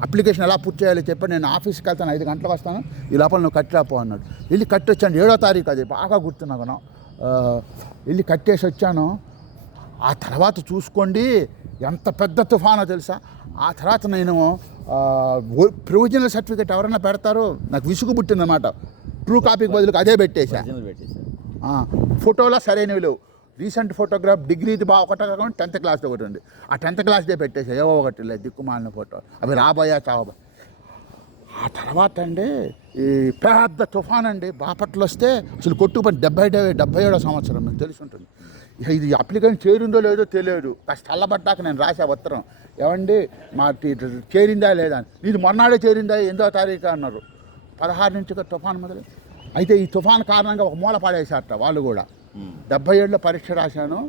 అప్లికేషన్ ఎలా పూర్తి చేయాలో చెప్పి, నేను ఆఫీస్కి వెళ్తాను 5 గంటలకు వస్తాను, ఈ లోపల నువ్వు కట్టిరాపో అన్నాడు. వెళ్ళి కట్టి వచ్చాను, 7వ తారీఖు, అది బాగా గుర్తున్నాను. వెళ్ళి కట్టేసి వచ్చాను. ఆ తర్వాత చూసుకోండి ఎంత పెద్ద తుఫానో తెలుసా. ఆ తర్వాత నేను ప్రొవిజనల్ సర్టిఫికేట్ ఎవరైనా పెడతారో నాకు విసుగు పుట్టిందన్నమాట. ట్రూ కాపీకి బదులుకి అదే పెట్టేశా. ఫోటోలో సరైనవి లేవు, రీసెంట్ ఫోటోగ్రాఫ్ డిగ్రీది ఒకటే కాకుండా 10th క్లాస్ది ఒకటి ఉంది, ఆ 10th క్లాస్దే పెట్టేసా. ఏవో ఒకటి లేదు దిక్కుమాలిన ఫోటో, అవి రాబోయా చావబోయా. ఆ తర్వాత అండి ఈ పెద్ద తుఫాన్ అండి బాపట్ల వస్తే అసలు కొట్టుకుపోయి 77వ సంవత్సరం మీకు తెలిసి ఉంటుంది. ఇది అప్లికేషన్ చేరిందో లేదో తెలియదు. కాస్త చల్లబడ్డాక నేను రాసా ఉత్తరం, ఏమండి మా చేరిందా లేదా అని. ఇది మొన్నాడే చేరిందా 8వ తారీఖు అన్నారు. 16 నుంచి తుఫాన్ మొదలు. అయితే ఈ తుఫాన్ కారణంగా ఒక మూల పడేశారట వాళ్ళు కూడా. 77లో పరీక్ష రాశాను,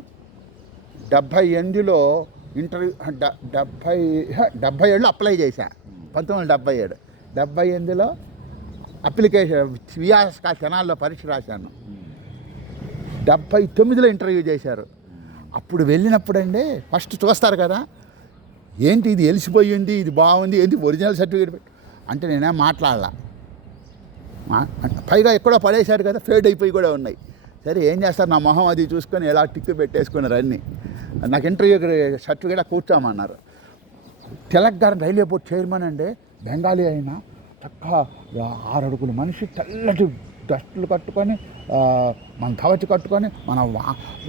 78లో ఇంటర్వ్యూ, 77లో అప్లై చేశా, 1977. 78లో అప్లికేషన్ విఆర్ఎస్కా కెనాల్లో పరీక్ష రాశాను, 79లో ఇంటర్వ్యూ చేశారు. అప్పుడు వెళ్ళినప్పుడు అండి ఫస్ట్ చూస్తారు కదా, ఏంటి ఇది వెలిసిపోయింది, ఇది బాగుంది, ఏంటి ఒరిజినల్ సర్టిఫికేట్ అంటే నేనేం మాట్లాడాల. పైగా ఎక్కడో పడేశారు కదా, ఫేడ్ అయిపోయి కూడా ఉన్నాయి. సరే ఏం చేస్తారు, నా మొహం అది చూసుకొని ఎలా టిక్కు పెట్టేసుకున్నారు అన్నీ. నాకు ఇంటర్వ్యూ సర్టిఫికేట్ కూర్చోమన్నారు. తెలంగాణ రైల్వే బోర్డు చైర్మన్ అండి, బెంగాలీ అయినా చక్క 6 అడుగుల మనిషి, తెల్లటి డస్టులు కట్టుకొని, మన కవచి కట్టుకొని,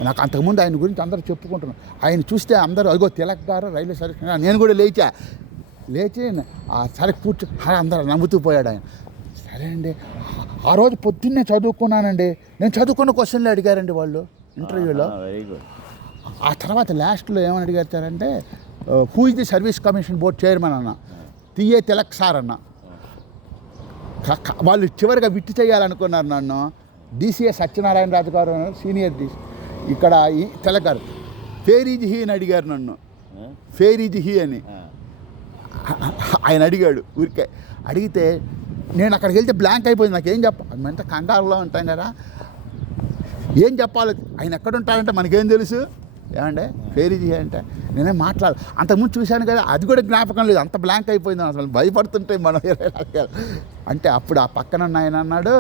నాకు అంతకుముందు ఆయన గురించి అందరూ చెప్పుకుంటున్నాను. ఆయన చూస్తే అందరూ అదిగో తిలక్ గారు రైల్వే సర్వీస్. నేను కూడా లేచి సరే అందరూ నమ్ముతూ పోయాడు ఆయన. సరే అండి, ఆ రోజు పొద్దున్నే చదువుకున్నానండి. నేను చదువుకున్న క్వశ్చన్లు అడిగారండి వాళ్ళు ఇంటర్వ్యూలో. ఆ తర్వాత లాస్ట్లో ఏమని అడిగారంటే, who is the service commission board chairman అన్న, TA తిలక్ సార్ అన్న. వాళ్ళు చివరిగా విట్టి చేయాలనుకున్నారు నన్ను. DCA సత్యనారాయణ రాజు గారు సీనియర్ ఇక్కడ ఈ తిలక్ గారు ఫేరీజ్ హీ అని అడిగారు నన్ను. ఫేరీజ్ హీ అని ఆయన అడిగాడు ఊరికే. అడిగితే నేను అక్కడికి వెళ్తే బ్లాంక్ అయిపోయింది, నాకు ఏం చెప్పాలి, మేమంతా కంగారులో ఉంటాం కదా, ఏం చెప్పాలి. ఆయన ఎక్కడ ఉంటాడంటే మనకేం తెలుసు, ఏమంటే ఫేరీజీ అంటే నేనే మాట్లాడాలి. అంతకుముందు చూశాను కదా, అది కూడా జ్ఞాపకం లేదు, అంత బ్లాంక్ అయిపోయింది. అసలు భయపడుతుంటే మనం అంటే అప్పుడు ఆ పక్కన ఆయన అన్నాడు,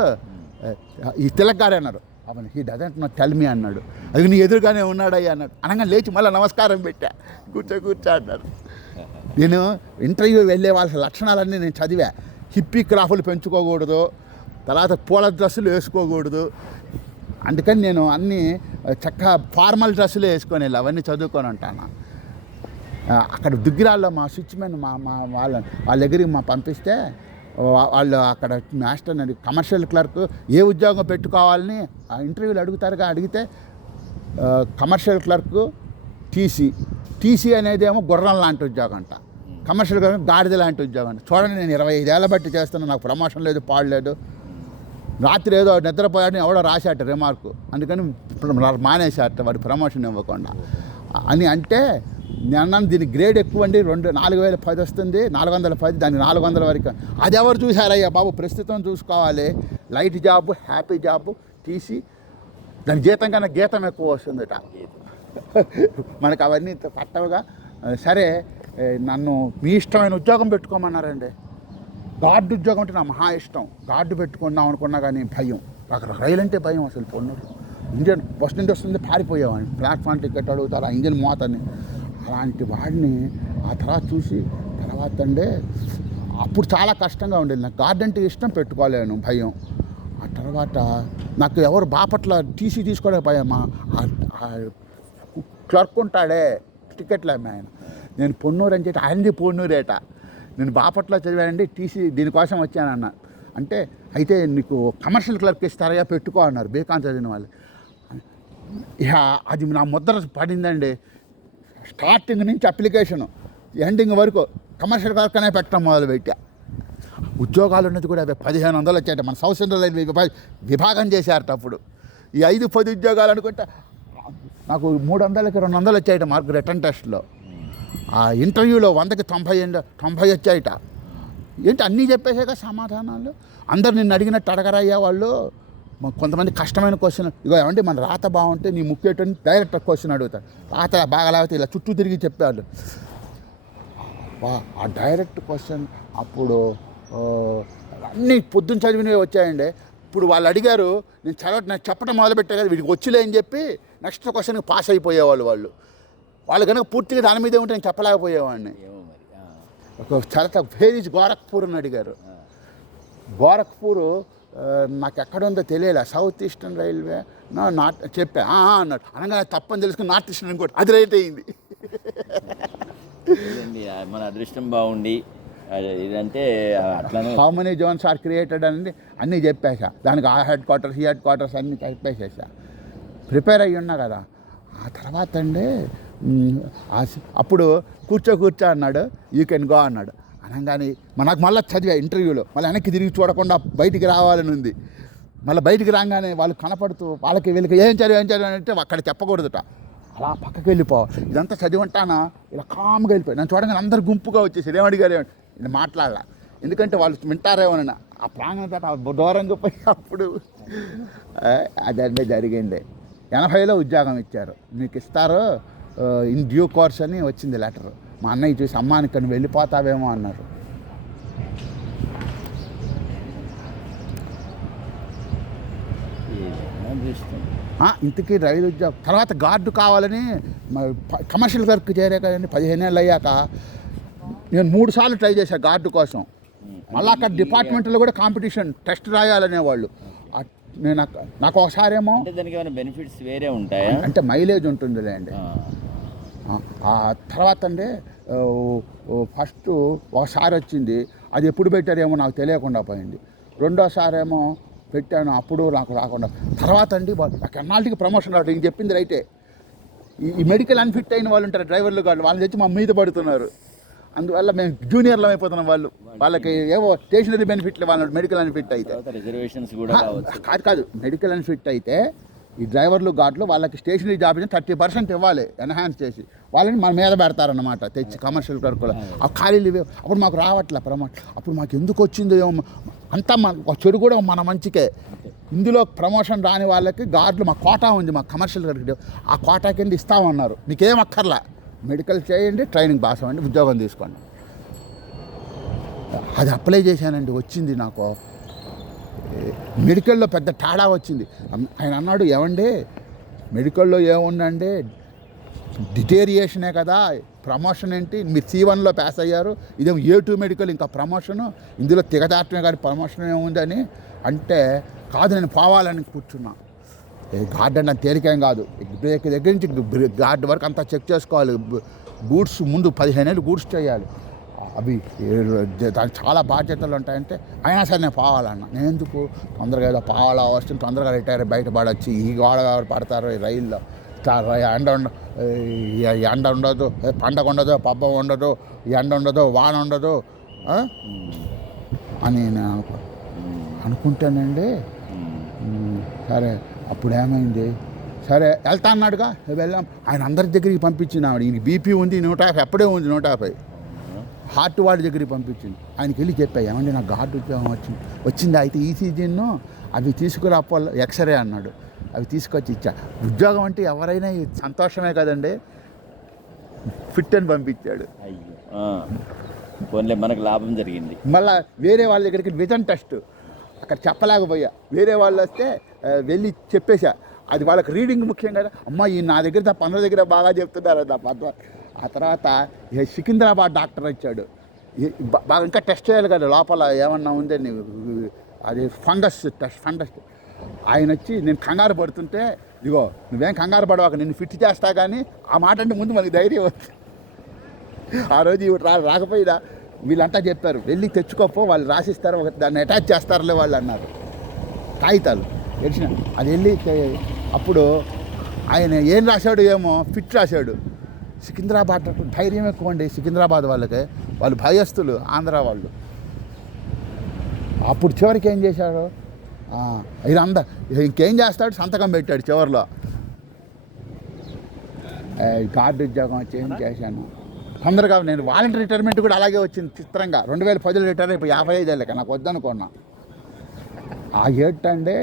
ఈ తిలక్ గారు అన్నారు, అవన్నీ he doesn't know tell me అన్నాడు. అది నీ ఎదురుగానే ఉన్నాడయ్యా అన్నాడు. అనగా లేచి మళ్ళీ నమస్కారం పెట్టా, కూర్చో అన్నారు. నేను ఇంటర్వ్యూ వెళ్ళే వాళ్ళ లక్షణాలన్నీ నేను చదివా. హిప్పీ క్రాఫ్లు పెంచుకోకూడదు, తర్వాత పూల డ్రెస్సులు వేసుకోకూడదు. అందుకని నేను అన్నీ చక్కగా ఫార్మల్ డ్రెస్సులు వేసుకొని వెళ్ళి అవన్నీ చదువుకొని ఉంటాను. అక్కడ దుగ్గిరాల్లో మా స్విచ్ మెన్ వాళ్ళ దగ్గరికి పంపిస్తే వాళ్ళు అక్కడ మాస్టర్ కమర్షియల్ క్లర్క్ ఏ ఉద్యోగం పెట్టుకోవాలని ఆ ఇంటర్వ్యూలు అడుగుతారుగా. అడిగితే కమర్షియల్ క్లర్క్ టీసీ అనేది ఏమో గుర్రం లాంటి ఉద్యోగం అంట, కమర్షియల్ క్లర్క్ గాడిద లాంటి ఉద్యోగం అంట. చూడండి, నేను 25 ఏళ్ళ బట్టి చేస్తున్నాను, నాకు ప్రమోషన్ లేదు, పాడలేదు. రాత్రి ఏదో నిద్రపోయాడని ఎవడో రాశాట రిమార్కు, అందుకని మానేశాట వాడి ప్రమోషన్ ఇవ్వకుండా అని. అంటే నేను దీని గ్రేడ్ ఎక్కువ అండి, 4010 వస్తుంది, 410, దాన్ని 400 వరకు. అది ఎవరు చూసారయ్యా బాబు, ప్రస్తుతం చూసుకోవాలి. Light job, happy job, TC, దాని జీతం కన్నా గీతం ఎక్కువ వస్తుందట. మనకు అవన్నీ పట్టవుగా. సరే, నన్ను మీ ఇష్టమైన ఉద్యోగం పెట్టుకోమన్నారండి. గార్డు ఉద్యోగం అంటే నా మహా ఇష్టం. గార్డు పెట్టుకుందాం అనుకున్నా కానీ భయం, అక్కడ రైలు అంటే భయం. అసలు పొన్నూరు ఇంజన్ బస్ నుండి వస్తుంది పారిపోయేవాడిని, ప్లాట్ఫామ్ టికెట్ అడుగుతారు, ఆ ఇంజన్ మోతని. అలాంటి వాడిని ఆ తర్వాత చూసి అండి అప్పుడు చాలా కష్టంగా ఉండేది. నాకు గార్డు అంటే ఇష్టం, పెట్టుకోలేను, భయం. ఆ తర్వాత నాకు ఎవరు బాపట్ల టీసీ తీసుకోవడానికి భయం. మా క్లర్క్ ఉంటాడే టికెట్లు అమ్మాయి ఆయన, నేను పొన్నూరు అని చెప్పి ఆయనది పొన్నూరేట. నేను బాపట్ల చదివానండి, టీసీ దీనికోసం వచ్చానన్న. అంటే అయితే నీకు కమర్షియల్ క్లర్క్ ఇస్తారయ్యా, పెట్టుకో అన్నారు బీకాం చదివిన వాళ్ళు. ఇక అది నా ముద్ర పడిందండి. స్టార్టింగ్ నుంచి అప్లికేషను ఎండింగ్ వరకు కమర్షియల్ క్లర్క్ అనే పెట్టడం మొదలుపెట్టా. ఉద్యోగాలు ఉన్నది కూడా 1500 వచ్చాయట. మన సౌత్ సెంట్రల్ రైల్వే విభాగం చేశారట అప్పుడు. ఈ 5-10 ఉద్యోగాలు అనుకుంటే నాకు 300కి 200 వచ్చాయట మార్కు రిటర్న్ టెస్ట్లో. ఆ ఇంటర్వ్యూలో 100కి 90 వచ్చాయట. ఏంటి అన్నీ చెప్పేసాక సమాధానాలు. అందరు నిన్ను అడిగినట్టు అడగరయ్యా వాళ్ళు. కొంతమంది కష్టమైన క్వశ్చన్, ఇగో ఏమంటే మన రాత బాగుంటే నీ ముఖ్యటని డైరెక్ట్ క్వశ్చన్ అడుగుతారు. రాత బాగా లేకపోతే ఇలా చుట్టూ తిరిగి చెప్పాడు. ఆ డైరెక్ట్ క్వశ్చన్ అప్పుడు అన్నీ పొద్దున్న చదివినవి వచ్చాయండి. ఇప్పుడు వాళ్ళు అడిగారు, నేను చెప్పడం మొదలుపెట్టా కదా, వీడికి వచ్చిలే అని చెప్పి నెక్స్ట్ క్వశ్చన్కి పాస్ అయిపోయేవాళ్ళు. వాళ్ళు కనుక పూర్తిగా దాని మీదే ఉంటే నేను చెప్పలేకపోయేవాడిని. ఒక చరత ఫేరీజ్ గోరఖ్పూర్ అని అడిగారు. గోరఖ్పూర్ నాకు ఎక్కడుందో తెలియలే, సౌత్ ఈస్టర్న్ రైల్వే చెప్పా అన్నాడు. అనగా తప్పని తెలుసుకుని నార్త్ ఈస్టర్న్ ఇంకోటి, అది రైట్ అయింది. మన అదృష్టం బాగుండి ఇదంటే అట్లానే. How many zones are created అని అన్నీ చెప్పేసా. దానికి ఆ హెడ్ క్వార్టర్స్ అన్నీ చెప్పేసేసా. ప్రిపేర్ అయ్యి ఉన్నా కదా. ఆ తర్వాత అండి అప్పుడు కూర్చో అన్నాడు, యూ కెన్ గో అన్నాడు. అనగానే నాకు మళ్ళీ చదివా ఇంటర్వ్యూలో, మళ్ళీ వెనక్కి తిరిగి చూడకుండా బయటికి రావాలని ఉంది. మళ్ళీ బయటికి రాగానే వాళ్ళు కనపడుతూ వీళ్ళకి ఏం చదివా అంటే అక్కడ చెప్పకూడదుట, అలా పక్కకి వెళ్ళిపోవాలి. ఇదంతా చదివంటానా ఇలా కామ్గా వెళ్ళిపోయి నన్ను చూడగానే అందరు గుంపుగా వచ్చేసి ఏమడిగారు, నేను మాట్లాడాల, ఎందుకంటే వాళ్ళు వింటారేమోనని ఆ ప్రాంగణ దూరంగా పోయి. అప్పుడు అదంటే జరిగింది. 80లో ఉద్యోగం ఇచ్చారు, మీకు ఇస్తారు ఇన్ డ్యూ కోర్స్ అని వచ్చింది లెటర్. మా అన్నయ్య చూసి, అమ్మా ఇక్కడ నువ్వు వెళ్ళిపోతావేమో అన్నారు. ఇంతకీ రైలు ఉద్యోగం తర్వాత గార్డు కావాలని కమర్షియల్ క్లర్క్ చేరే కదండి. 15 ఏళ్ళు అయ్యాక నేను 3 సార్లు ట్రై చేశాను గార్డు కోసం. మళ్ళీ అక్కడ డిపార్ట్మెంట్లో కూడా కాంపిటీషన్, టెస్ట్ రాయాలనేవాళ్ళు. నేను నాకు ఒకసారి ఏమో బెనిఫిట్స్ వేరే ఉంటాయా అంటే మైలేజ్ ఉంటుందిలే అండి. ఆ తర్వాత అండి ఫస్ట్ ఒకసారి వచ్చింది, అది ఎప్పుడు పెట్టారేమో నాకు తెలియకుండా పోయింది. రెండోసారి ఏమో పెట్టాను, అప్పుడు నాకు రాకుండా. తర్వాత అండి నాకు ఎన్నాళ్ళకి ప్రమోషన్ రావడం, ఇంక చెప్పింది రైటే. ఈ మెడికల్ అన్ఫిట్ అయిన వాళ్ళు ఉంటారు డ్రైవర్లు కాదు, వాళ్ళని తెచ్చి మా మీద పడుతున్నారు. అందువల్ల మేము జూనియర్లో అయిపోతున్నాం. వాళ్ళకి ఏవో స్టేషనరీ బెనిఫిట్లు, వాళ్ళ మెడికల్ అన్ఫిట్ అయితే రిజర్వేషన్స్ కూడా కాదు మెడికల్ అన్ఫిట్ అయితే ఈ డ్రైవర్లు గార్డులు వాళ్ళకి స్టేషనరీ జాబ్ 30% ఇవ్వాలి ఎన్హాన్స్ చేసి, వాళ్ళని మన మీద పెడతారన్నమాట తెచ్చి కమర్షియల్ క్లర్కులు. ఆ ఖాళీలు ఇవే. అప్పుడు మాకు రావట్లే ప్రమోషన్. అప్పుడు మాకు ఎందుకు వచ్చిందో ఏమో, అంతా చెడు కూడా మన మంచికే. ఇందులో ప్రమోషన్ రాని వాళ్ళకి గార్డులు మా కోటా ఉంది, మా కమర్షియల్ క్లర్క్, ఆ కోటా కింద ఇస్తామన్నారు. మీకేం అక్కర్లా, మెడికల్ చేయండి, ట్రైనింగ్ పాస్ అవ్వండి, ఉద్యోగం తీసుకోండి. అది అప్లై చేశానండి, వచ్చింది నాకు. మెడికల్లో పెద్ద తేడా వచ్చింది. ఆయన అన్నాడు, ఏమండి మెడికల్లో ఏముందండి, డిటేరియేషనే కదా, ప్రమోషన్ ఏంటి, మీరు C1లో పాస్ అయ్యారు, ఇదేమో A2 మెడికల్ ఇంకా ప్రమోషను, ఇందులో తిగదాటమే కానీ ప్రమోషన్ ఏముందని అంటే, కాదు నేను పోవాలని కూర్చున్నా. గార్డెన్ అంత తేలికేం కాదు, బ్రేక్ దగ్గర నుంచి గార్డ్ వరకు అంతా చెక్ చేసుకోవాలి, గూడ్స్ ముందు 15 ఏళ్ళు గూడ్స్ చేయాలి, అవి దానికి చాలా బాధ్యతలు ఉంటాయంటే అయినా సరే నేను పోవాలన్నా. నేను ఎందుకు తొందరగా ఏదో పోవాలా వస్తుంది, తొందరగా రిటైర్ బయట పడవచ్చు, ఈ గోడ ఎవరు పడతారు ఈ రైల్లో, ఎండ ఉండదు, పండగ ఉండదు, పబ్బం ఉండదు, ఎండ ఉండదు, వాన ఉండదు అని నేను అనుకుంటానండి. సరే అప్పుడు ఏమైంది, సరే వెళ్తా అన్నాడుగా, వెళ్ళాం. ఆయన అందరి దగ్గరికి పంపించినాడు, ఈయనకి BP ఉంది 150, అప్పుడే ఉంది 150, హార్ట్ వాడి దగ్గరికి పంపించింది. ఆయనకి వెళ్ళి చెప్పా, ఏమండి నాకు హార్ట్ ఉద్యోగం వచ్చింది, అయితే ECGను అవి తీసుకురాపోవాలి, ఎక్స్రే అన్నాడు, అవి తీసుకొచ్చి ఇచ్చా. ఉద్యోగం అంటే ఎవరైనా సంతోషమే కదండి. ఫిట్ అని పంపించాడు. ఫోన్లే మనకు లాభం జరిగింది. మళ్ళీ వేరే వాళ్ళ దగ్గరికి విజన్ టెస్ట్ అక్కడ చెప్పలేకపోయా, వేరే వాళ్ళు వస్తే వెళ్ళి చెప్పేశా, అది వాళ్ళకి రీడింగ్ ముఖ్యం కదా. అమ్మ ఈ నా దగ్గర తప్ప అందరి దగ్గర బాగా చెప్తున్నారు తప్ప. ఆ తర్వాత సికింద్రాబాద్ డాక్టర్ వచ్చాడు, బాగా ఇంకా టెస్ట్ చేయాలి కదా లోపల ఏమన్నా ఉందని, అది ఫంగస్ టెస్ట్. ఆయన వచ్చి నేను కంగారు పడుతుంటే, ఇదిగో నువ్వేం కంగారు పడవాక, నేను ఫిట్ చేస్తా కానీ, ఆ మాట అంటే ముందు మనకి ధైర్యం వస్తుంది. ఆ రోజు ఇవి రాకపోయినా వీళ్ళంతా చెప్పారు, వెళ్ళి తెచ్చుకోపో, వాళ్ళు రాసిస్తారు, దాన్ని అటాచ్ చేస్తారులే వాళ్ళు అన్నారు, కాగితాలు తెలిసిన. అది వెళ్ళి అప్పుడు ఆయన ఏం రాశాడు ఏమో, ఫిట్ రాశాడు. సికింద్రాబాద్ ధైర్యం ఎక్కువ అండి సికింద్రాబాద్ వాళ్ళకి, వాళ్ళు భయస్తులు ఆంధ్ర వాళ్ళు. అప్పుడు చివరికి ఏం చేశాడు, ఇంకేం చేస్తాడు, సంతకం పెట్టాడు చివరిలో. గార్డు ఉద్యోగం చేంజ్ చేశాను తొందరగా. నేను వాలంటీర్ రిటైర్మెంట్ కూడా అలాగే వచ్చింది చిత్రంగా. 2010లో రిటైర్ అయిపోయి 55 ఏళ్ళకి నాకు వద్దనుకున్నా. ఆ ఏటంటే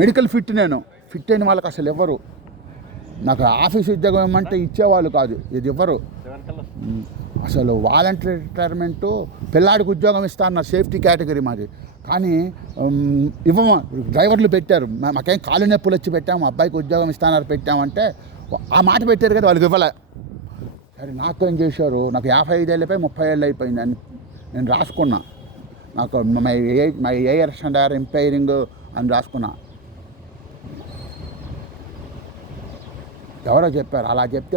మెడికల్ ఫిట్, నేను ఫిట్ అయిన వాళ్ళకి అసలు ఇవ్వరు. నాకు ఆఫీస్ ఉద్యోగం ఏమంటే ఇచ్చేవాళ్ళు కాదు, ఇది ఇవ్వరు అసలు. వాలంటీర్ రిటైర్మెంటు పిల్లాడికి ఉద్యోగం ఇస్తా అన్నారు, సేఫ్టీ కేటగిరీ మాది, కానీ ఇవ్వము. డ్రైవర్లు పెట్టారు, మాకేం కాలు నొప్పులు వచ్చి పెట్టాము, అబ్బాయికి ఉద్యోగం ఇస్తానన్నారు పెట్టామంటే ఆ మాట పెట్టారు కదా, వాళ్ళకి ఇవ్వలే. సరే నాకు ఏం చేశారు, నాకు 55 ఏళ్ళపై 30 ఏళ్ళు అయిపోయింది అని నేను రాసుకున్నా. నాకు my years and are umpiring అని రాసుకున్నా. ఎవరో చెప్పారు, అలా చెప్తే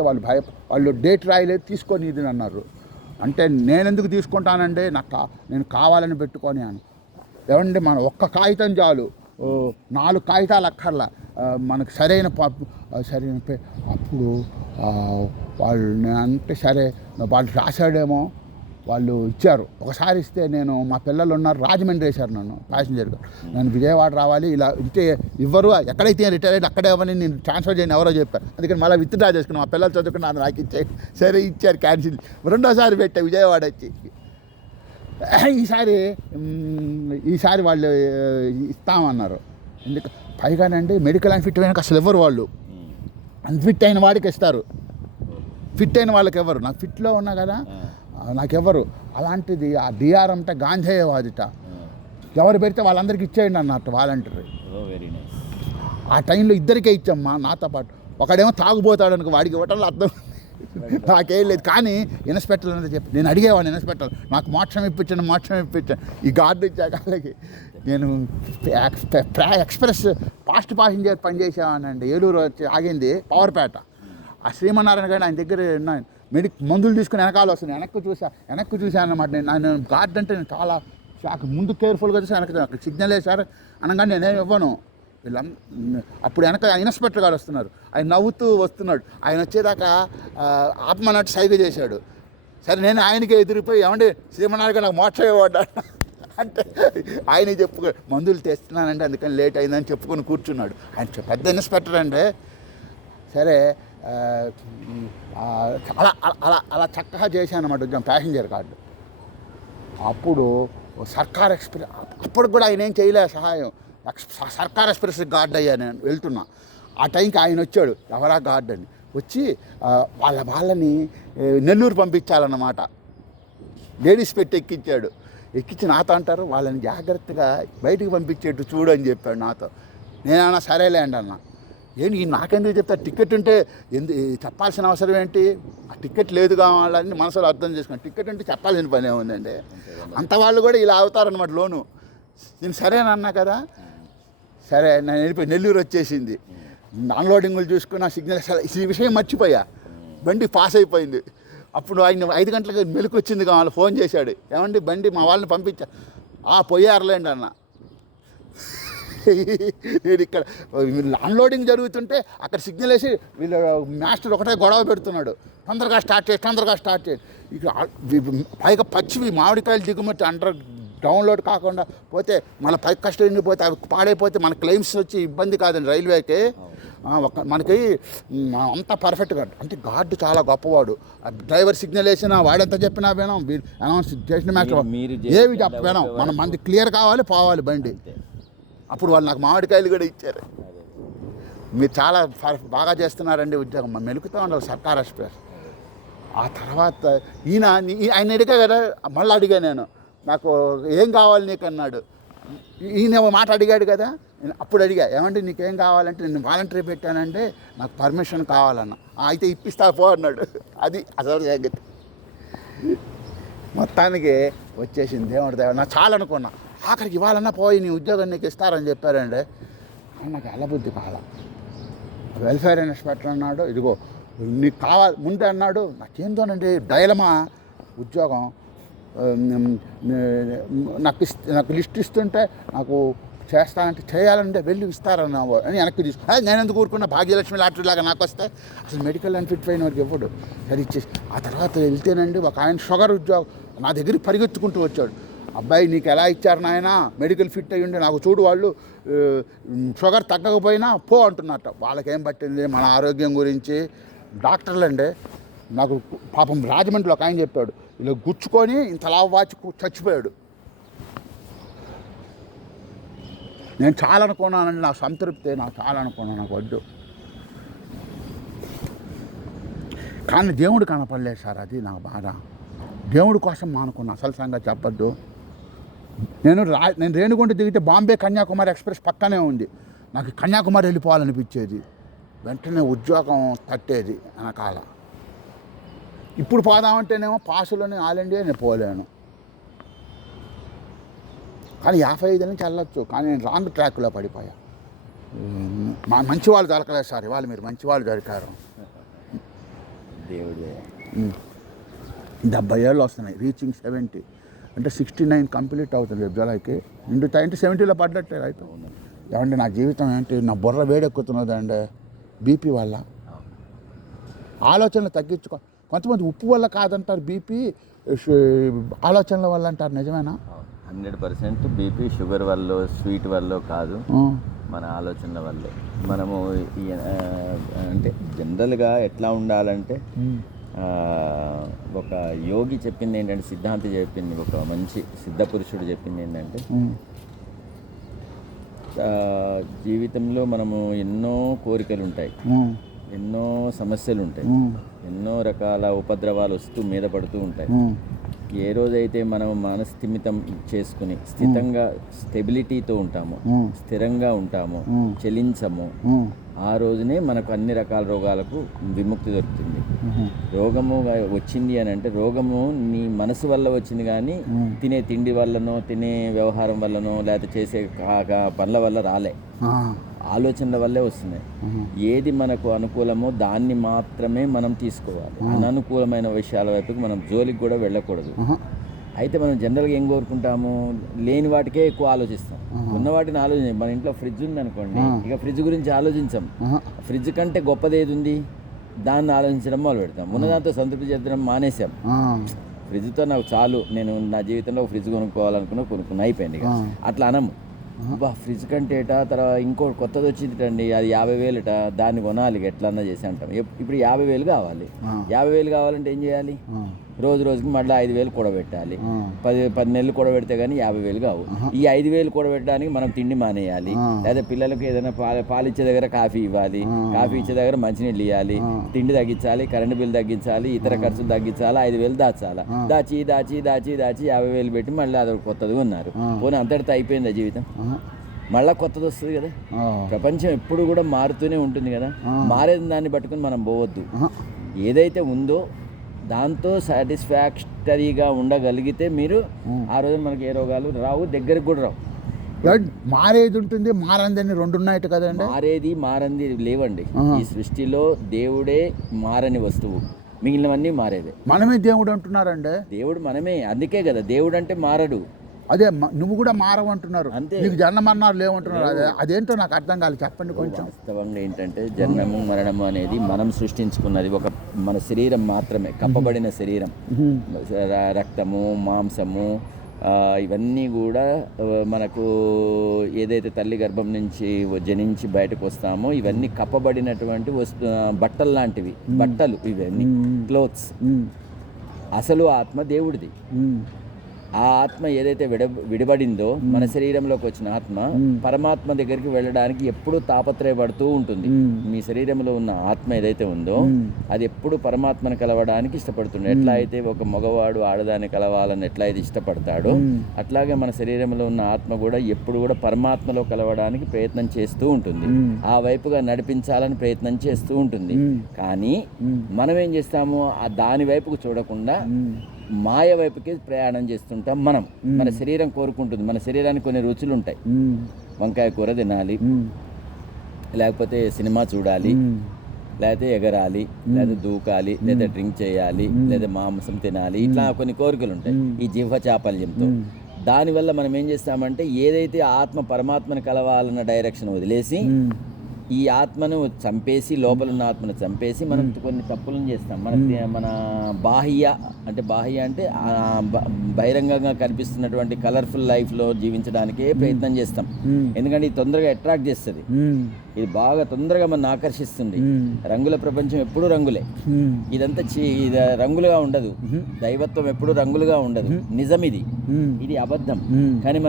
వాళ్ళు డేట్ రాయలేదు, తీసుకొని ఇది అన్నారు. అంటే నేను ఎందుకు తీసుకుంటానండి, నేను కావాలని పెట్టుకొని అని. ఏమండి మన ఒక్క కాగితం చాలు, 4 కాగితాలు అక్కర్లా మనకు సరైన అప్పుడు వాళ్ళు అంటే సరే వాళ్ళు రాశాడేమో, వాళ్ళు ఇచ్చారు. ఒకసారి ఇస్తే నేను, మా పిల్లలు ఉన్నారు, రాజమండ్రి వేశారు నన్ను ప్యాసింజర్గా, నేను విజయవాడ రావాలి, ఇలా ఇంటే ఇవ్వరు, ఎక్కడైతే రిటైర్ అయ్యి అక్కడే ఇవ్వని, నేను ట్రాన్స్ఫర్ చేయని ఎవరో చెప్పారు. అందుకని మళ్ళీ విత్డ్రా చేసుకున్నాను, మా పిల్లలు చదువుకున్నాను, నాకు ఇచ్చే. సరే ఇచ్చారు, క్యాన్సిల్. రెండోసారి పెట్టా విజయవాడ వచ్చి. ఈసారి వాళ్ళు ఇస్తామన్నారు. ఎందుకు పైగానండి మెడికల్ అన్ఫిట్ అయినాక అసలు ఇవ్వరు వాళ్ళు, అన్ఫిట్ అయిన వాడికి ఇస్తారు, ఫిట్ అయిన వాళ్ళకి ఎవరు. నాకు ఫిట్లో ఉన్నా కదా నాకెవ్వరు. అలాంటిది ఆ డిఆర్ అంటే గాంధేయవాదిట, ఎవరు పెడితే వాళ్ళందరికీ ఇచ్చేయండి అన్నట్టు వాలంటీర్. ఆ టైంలో ఇద్దరికే ఇచ్చామ్మా నాతో పాటు. ఒకడేమో తాగుపోతాడు అనుకో, వాడికి ఇవ్వటంలో అర్థం నాకేం లేదు. కానీ ఇన్స్పెక్టర్ అనేది చెప్పి నేను అడిగేవాడిని, ఇన్స్పెక్టర్ నాకు మోక్షం ఇప్పించాను. ఈ గార్డు ఇచ్చాక వాళ్ళకి నేను ఎక్స్ప్రెస్ ఫాస్ట్ ప్యాసింజర్ పనిచేసేవాడినండి. ఏలూరు వచ్చి ఆగింది పవర్పేట. ఆ శ్రీమన్నారాయణ గారిని ఆయన దగ్గర ఉన్నాను, మందులు తీసుకుని వెనకాల వస్తుంది, వెనక్కి చూశాను అన్నమాట. నేను గార్డ్ అంటే నేను చాలా షాక్, ముందు కేర్ఫుల్గా చూసి వెనక్కి సిగ్నల్ వేశారు అనగానే నేనేం ఇవ్వను. అప్పుడు వెనక ఇన్స్పెక్టర్ గారు వస్తున్నారు, ఆయన నవ్వుతూ వస్తున్నాడు. ఆయన వచ్చేదాకా ఆత్మన్నట్టు సైగ చేశాడు. సరే నేను ఆయనకే ఎదిరిపోయి, ఏమంటే శ్రీమన్నారాయణ నాకు మోక్షం ఇవ్వడ్డాడు అంటే ఆయన మందులు తెస్తున్నానంటే అందుకని లేట్ అయిందని చెప్పుకొని కూర్చున్నాడు. ఆయన పెద్ద ఇన్స్పెక్టర్ అంటే. సరే అలా అలా అలా చక్కగా చేశాను అన్నమాట ఉద్యోగం, ప్యాసింజర్ కార్డు. అప్పుడు సర్కార్ ఎక్స్ప్రెస్, అప్పుడు కూడా ఆయన ఏం చేయలే సహాయం. సర్కార్ ఎక్స్ప్రెస్ గార్డ్ అయ్యా నేను వెళ్తున్నా. ఆ టైంకి ఆయన వచ్చాడు, ఎవరా గార్డ్ అని వచ్చి వాళ్ళని నెల్లూరు పంపించాలన్నమాట. లేడీస్ పెట్టి ఎక్కించాడు. ఎక్కించి నాతో అంటారు వాళ్ళని జాగ్రత్తగా బయటికి పంపించేట్టు చూడు అని చెప్పాడు నాతో. నేనన్నా సరేలే అండి అన్న. ఏంటి నాకెందుకు చెప్తా, టికెట్ ఉంటే చెప్పాల్సిన అవసరం ఏంటి, ఆ టికెట్ లేదు కావాలని మనసులో అర్థం చేసుకున్నాను. టికెట్ ఉంటే చెప్పాల్సిన పని ఏముందండి, అంత వాళ్ళు కూడా ఇలా అవుతారనమాట లోను. నేను సరేనన్నా కదా, సరే నేను వెళ్ళిపోయి నెల్లూరు వచ్చేసింది. అన్లోడింగ్లు చూసుకున్న సిగ్నల్ ఈ విషయం మర్చిపోయా, బండి పాస్ అయిపోయింది. అప్పుడు ఆయన 5 గంటలకు మెలకు వచ్చింది కావాలి, ఫోన్ చేశాడు, ఏమండి బండి మా వాళ్ళని పంపించా. పోయారులేండి అన్న. నేను ఇక్కడ అన్లోడింగ్ జరుగుతుంటే అక్కడ సిగ్నల్ వేసి వీళ్ళు మాస్టర్ ఒకటే గొడవ పెడుతున్నాడు, తొందరగా స్టార్ట్ చేయండి. ఇక పైగా పచ్చివి మామిడికాయలు దిగుమతి అండర్ డౌన్లోడ్ కాకుండా పోతే మన పై కష్టం పోతే అవి పాడైపోతే మన క్లెయిమ్స్ వచ్చి ఇబ్బంది కాదండి రైల్వేకి. మనకి అంతా పర్ఫెక్ట్గా అంటే గార్డు చాలా గొప్పవాడు. డ్రైవర్ సిగ్నల్ వేసినా వాడెంత చెప్పినా వినాం, అనౌన్స్ చేసిన మాస్టర్ ఏవి వినాం, మనం మంది క్లియర్ కావాలి పోవాలి బండి. అప్పుడు వాళ్ళు నాకు మామిడికాయలు కూడా ఇచ్చారు. మీరు చాలా బాగా చేస్తున్నారండి ఉద్యోగం, మెలుకుతూ ఉండాలి సర్కార్ ఎక్స్ప్రెస్. ఆ తర్వాత ఆయన అడిగా కదా, మళ్ళీ అడిగా నేను, నాకు ఏం కావాలి నీకు అన్నాడు. ఈయన మాట అడిగాడు కదా, నేను అప్పుడు అడిగా, ఏమంటే నీకేం కావాలంటే నేను వాలంటరీ పెట్టానంటే నాకు పర్మిషన్ కావాలన్నా. అయితే ఇప్పిస్తా పో అన్నాడు. అది అసలు సంగతి. మొత్తానికి వచ్చేసింది దేవుడి దేవ. నాకు చాలా అనుకున్నా, ఆఖరికి ఇవ్వాలన్నా పోయి నీ ఉద్యోగం నీకు ఇస్తారని చెప్పారండి. నాకు అలబుద్ధి కాల. వెల్ఫేర్ ఇన్స్పెక్టర్ అన్నాడు, ఇదిగో నీకు కావాలి ముందే అన్నాడు. నాకేందోనండి డైలమా, ఉద్యోగం నాకు లిస్ట్ ఇస్తుంటే నాకు చేస్తానంటే చేయాలంటే వెళ్ళి ఇస్తారన్నావు అని వెనక్కి తీసుకు. నేను ఎందుకు ఊరుకున్నా, భాగ్యలక్ష్మి లాటరీ లాగా నాకు వస్తే అసలు మెడికల్ అండ్ ఫిట్ అయిన వారికి ఇవ్వడు. సరే ఇచ్చేసి ఆ తర్వాత వెళ్తేనండి ఒక ఆయన షుగర్ ఉద్యోగం నా దగ్గరికి పరిగెత్తుకుంటూ వచ్చాడు. అబ్బాయి నీకు ఎలా ఇచ్చారు నాయన, మెడికల్ ఫిట్ అయ్యి ఉండి నాకు చూడు, వాళ్ళు షుగర్ తగ్గకపోయినా పో అంటున్నట్ట. వాళ్ళకేం పట్టింది మన ఆరోగ్యం గురించి. డాక్టర్లు అండి, నాకు పాపం రాజమండ్రిలో ఒక ఆయన చెప్పాడు, ఇలా గుచ్చుకొని ఇంతలా వాచి చచ్చిపోయాడు. నేను చాలా అనుకున్నానండి, నాకు సంతృప్తి, నాకు చాలా అనుకున్నాను, నాకు వద్దు. కానీ దేవుడు కనపడలేదు సార్, అది నాకు బాధ. దేవుడి కోసం మానుకున్నా, అసలు సంగతి చెప్పద్దు. నేను రేణిగుంట దిగితే బాంబే కన్యాకుమారి ఎక్స్ప్రెస్ పక్కనే ఉంది. నాకు కన్యాకుమారి వెళ్ళిపోవాలనిపించేది, వెంటనే ఉద్యోగం తట్టేది వెనకాల. ఇప్పుడు పోదామంటేనేమో పాసులోనే ఆల్ ఇండియా నేను పోలేను. కానీ 55 నుంచి వెళ్ళొచ్చు, కానీ నేను రాంగ్ ట్రాక్లో పడిపోయా. మంచి వాళ్ళు దొరకలేదు సార్, ఇవాళ మీరు మంచి వాళ్ళు దొరికారు. దేవుడే. 70 ఏళ్ళు వస్తున్నాయి, రీచింగ్ 70 అంటే 69 కంప్లీట్ అవుతుంది రేపు జూలైకి. నిండుతాయంటే 70లో పడ్డట్టే అయితే. ఏమంటే నా జీవితం ఏంటి, నా బుర్ర వేడెక్కుతున్నదండి బీపీ వల్ల. ఆలోచనలు తగ్గించుకో. కొంతమంది ఉప్పు వల్ల కాదంటారు, బీపీ ఆలోచనల వల్ల అంటారు, నిజమేనా? 100% బీపీ షుగర్ వల్ల స్వీట్ వల్ల కాదు, మన ఆలోచనల వల్లే. మనము అంటే జనరల్గా ఎట్లా ఉండాలంటే, ఒక యోగి చెప్పింది ఏంటంటే, సిద్ధాంతి చెప్పింది, ఒక మంచి సిద్ధ పురుషుడు చెప్పింది ఏంటంటే, జీవితంలో మనము ఎన్నో కోరికలు ఉంటాయి, ఎన్నో సమస్యలు ఉంటాయి, ఎన్నో రకాల ఉపద్రవాలు వస్తూ మీద పడుతూ ఉంటాయి. ఏ రోజైతే మనం మనస్థిమితం చేసుకుని స్థితంగా స్టెబిలిటీతో ఉంటామో, స్థిరంగా ఉంటామో, చలించము, ఆ రోజునే మనకు అన్ని రకాల రోగాలకు విముక్తి దొరుకుతుంది. రోగము వచ్చింది అని అంటే, రోగము నీ మనసు వల్ల వచ్చింది కానీ తినే తిండి వల్లనో, తినే వ్యవహారం వల్లనో, లేకపోతే చేసే పనుల వల్ల రాలే, ఆలోచనల వల్లే వస్తున్నాయి. ఏది మనకు అనుకూలమో దాన్ని మాత్రమే మనం తీసుకోవాలి, అననుకూలమైన విషయాల వైపుకి మనం జోలికి కూడా వెళ్ళకూడదు. అయితే మనం జనరల్గా ఏం కోరుకుంటాము, లేని వాటికే ఎక్కువ ఆలోచిస్తాం, ఉన్న వాటిని ఆలోచించాం. మన ఇంట్లో ఫ్రిడ్జ్ ఉంది అనుకోండి, ఇక ఫ్రిడ్జ్ గురించి ఆలోచించాం. ఫ్రిడ్జ్ కంటే గొప్పది ఏది ఉంది, దాన్ని ఆలోచించడం మొదలు పెడతాం. ఉన్నదాంతో సంతృప్తి చెందడం మానేసాం. ఫ్రిడ్జ్తో నాకు చాలు, నేను నా జీవితంలో ఫ్రిడ్జ్ కొనుక్కున్నా అయిపోయింది. అట్లా అనము. ఫ్రిడ్జ్ కంటే తర్వాత ఇంకో కొత్తది వచ్చింది అండి, అది 50,000 దాన్ని కొనాలి, ఎట్లన్నా చేసి అంటాం. ఇప్పుడు 50,000 కావాలి. 50,000 కావాలంటే ఏం చేయాలి? రోజు రోజుకి మళ్ళీ 5,000 కూడబెట్టాలి. 10 నెలలు కూడబెడితే కానీ 50,000 కావు. ఈ 5,000 కూడబెట్టడానికి మనం తిండి మానేయాలి, లేదా పిల్లలకు ఏదైనా పాలిచ్చే దగ్గర కాఫీ ఇవ్వాలి, కాఫీ ఇచ్చే దగ్గర మంచినీళ్ళు ఇవ్వాలి, తిండి తగ్గించాలి, కరెంటు బిల్లు తగ్గించాలి, ఇతర ఖర్చులు తగ్గించాలి, 5,000 దాచాలి. దాచి 50,000 పెట్టి మళ్ళీ అదొక కొత్తది ఉన్నారు. పోనీ అంతటితో అయిపోయిందా జీవితం? మళ్ళీ కొత్తది వస్తుంది కదా. ప్రపంచం ఎప్పుడు కూడా మారుతూనే ఉంటుంది కదా. మారేది దాన్ని పట్టుకుని మనం పోవద్దు. ఏదైతే ఉందో దాంతో సాటిస్ఫాక్టరీగా ఉండగలిగితే మీరు ఆ రోజు మనకి ఏ రోగాలు రావు, దగ్గరికి కూడా రావు. మారేది ఉంటుంది, మారందని రెండు ఉన్నాయి కదండి. మారేది మారంది లేవండి. ఈ సృష్టిలో దేవుడే మారని వస్తువు, మిగిలినవన్నీ మారేదే. మనమే దేవుడు అంటున్నారండి. దేవుడు మనమే, అందుకే కదా దేవుడు అంటే మారడు. అదే నువ్వు కూడా మారవంటున్నారు, అంతే. నీకు జన్మ మరణాలు లేవంటున్నారు. అదేంటో నాకు అర్థం కాదు, చెప్పండి కొంచెం. వాస్తవంగా ఏంటంటే జన్మము మరణము అనేది మనం సృష్టించుకున్నది. ఒక మన శరీరం మాత్రమే, కప్పబడిన శరీరం, రక్తము మాంసము ఇవన్నీ కూడా మనకు ఏదైతే తల్లి గర్భం నుంచి జనించి బయటకు వస్తామో ఇవన్నీ కప్పబడినటువంటి బట్టలు లాంటివి. బట్టలు ఇవన్నీ క్లోత్స్. అసలు ఆత్మ దేవుడిది. ఆ ఆత్మ ఏదైతే విడబడిందో, మన శరీరంలోకి వచ్చిన ఆత్మ పరమాత్మ దగ్గరికి వెళ్ళడానికి ఎప్పుడూ తాపత్రయపడుతూ ఉంటుంది. మీ శరీరంలో ఉన్న ఆత్మ ఏదైతే ఉందో అది ఎప్పుడు పరమాత్మను కలవడానికి ఇష్టపడుతుంది. ఎట్లా అయితే ఒక మగవాడు ఆడదాన్ని కలవాలని ఎట్లయితే ఇష్టపడతాడో, అట్లాగే మన శరీరంలో ఉన్న ఆత్మ కూడా ఎప్పుడు కూడా పరమాత్మలో కలవడానికి ప్రయత్నం చేస్తూ ఉంటుంది. ఆ వైపుగా నడిపించాలని ప్రయత్నం చేస్తూ ఉంటుంది. కానీ మనం ఏం చేస్తాము, దాని వైపుకు చూడకుండా మాయ వైపుకి ప్రయాణం చేస్తుంటాం. మనం మన శరీరం కోరుకుంటుంది. మన శరీరానికి కొన్ని రుచులు ఉంటాయి. వంకాయ కూర తినాలి, లేకపోతే సినిమా చూడాలి, లేకపోతే ఎగరాలి, లేదా దూకాలి, లేదా డ్రింక్ చేయాలి, లేదా మాంసం తినాలి, ఇట్లా కొన్ని కోరికలు ఉంటాయి ఈ జిహ్వ చాపల్యంతో. దానివల్ల మనం ఏం చేస్తామంటే ఏదైతే ఆత్మ పరమాత్మను కలవాలన్న డైరెక్షన్ వదిలేసి ఈ ఆత్మను చంపేసి, లోపల ఉన్న ఆత్మను చంపేసి మనం కొన్ని తప్పులను చేస్తాం. మన బాహ్య అంటే బహిరంగంగా కనిపిస్తున్నటువంటి కలర్ఫుల్ లైఫ్లో జీవించడానికే ప్రయత్నం చేస్తాం. ఎందుకంటే ఇది తొందరగా అట్రాక్ట్ చేస్తుంది, ఇది బాగా తొందరగా మనం ఆకర్షిస్తుంది. రంగుల ప్రపంచం ఎప్పుడూ రంగులే. ఇదంతా ఇది రంగులుగా ఉండదు. దైవత్వం ఎప్పుడు రంగులుగా ఉండదు. నిజం ఇది అబద్ధం. కానీ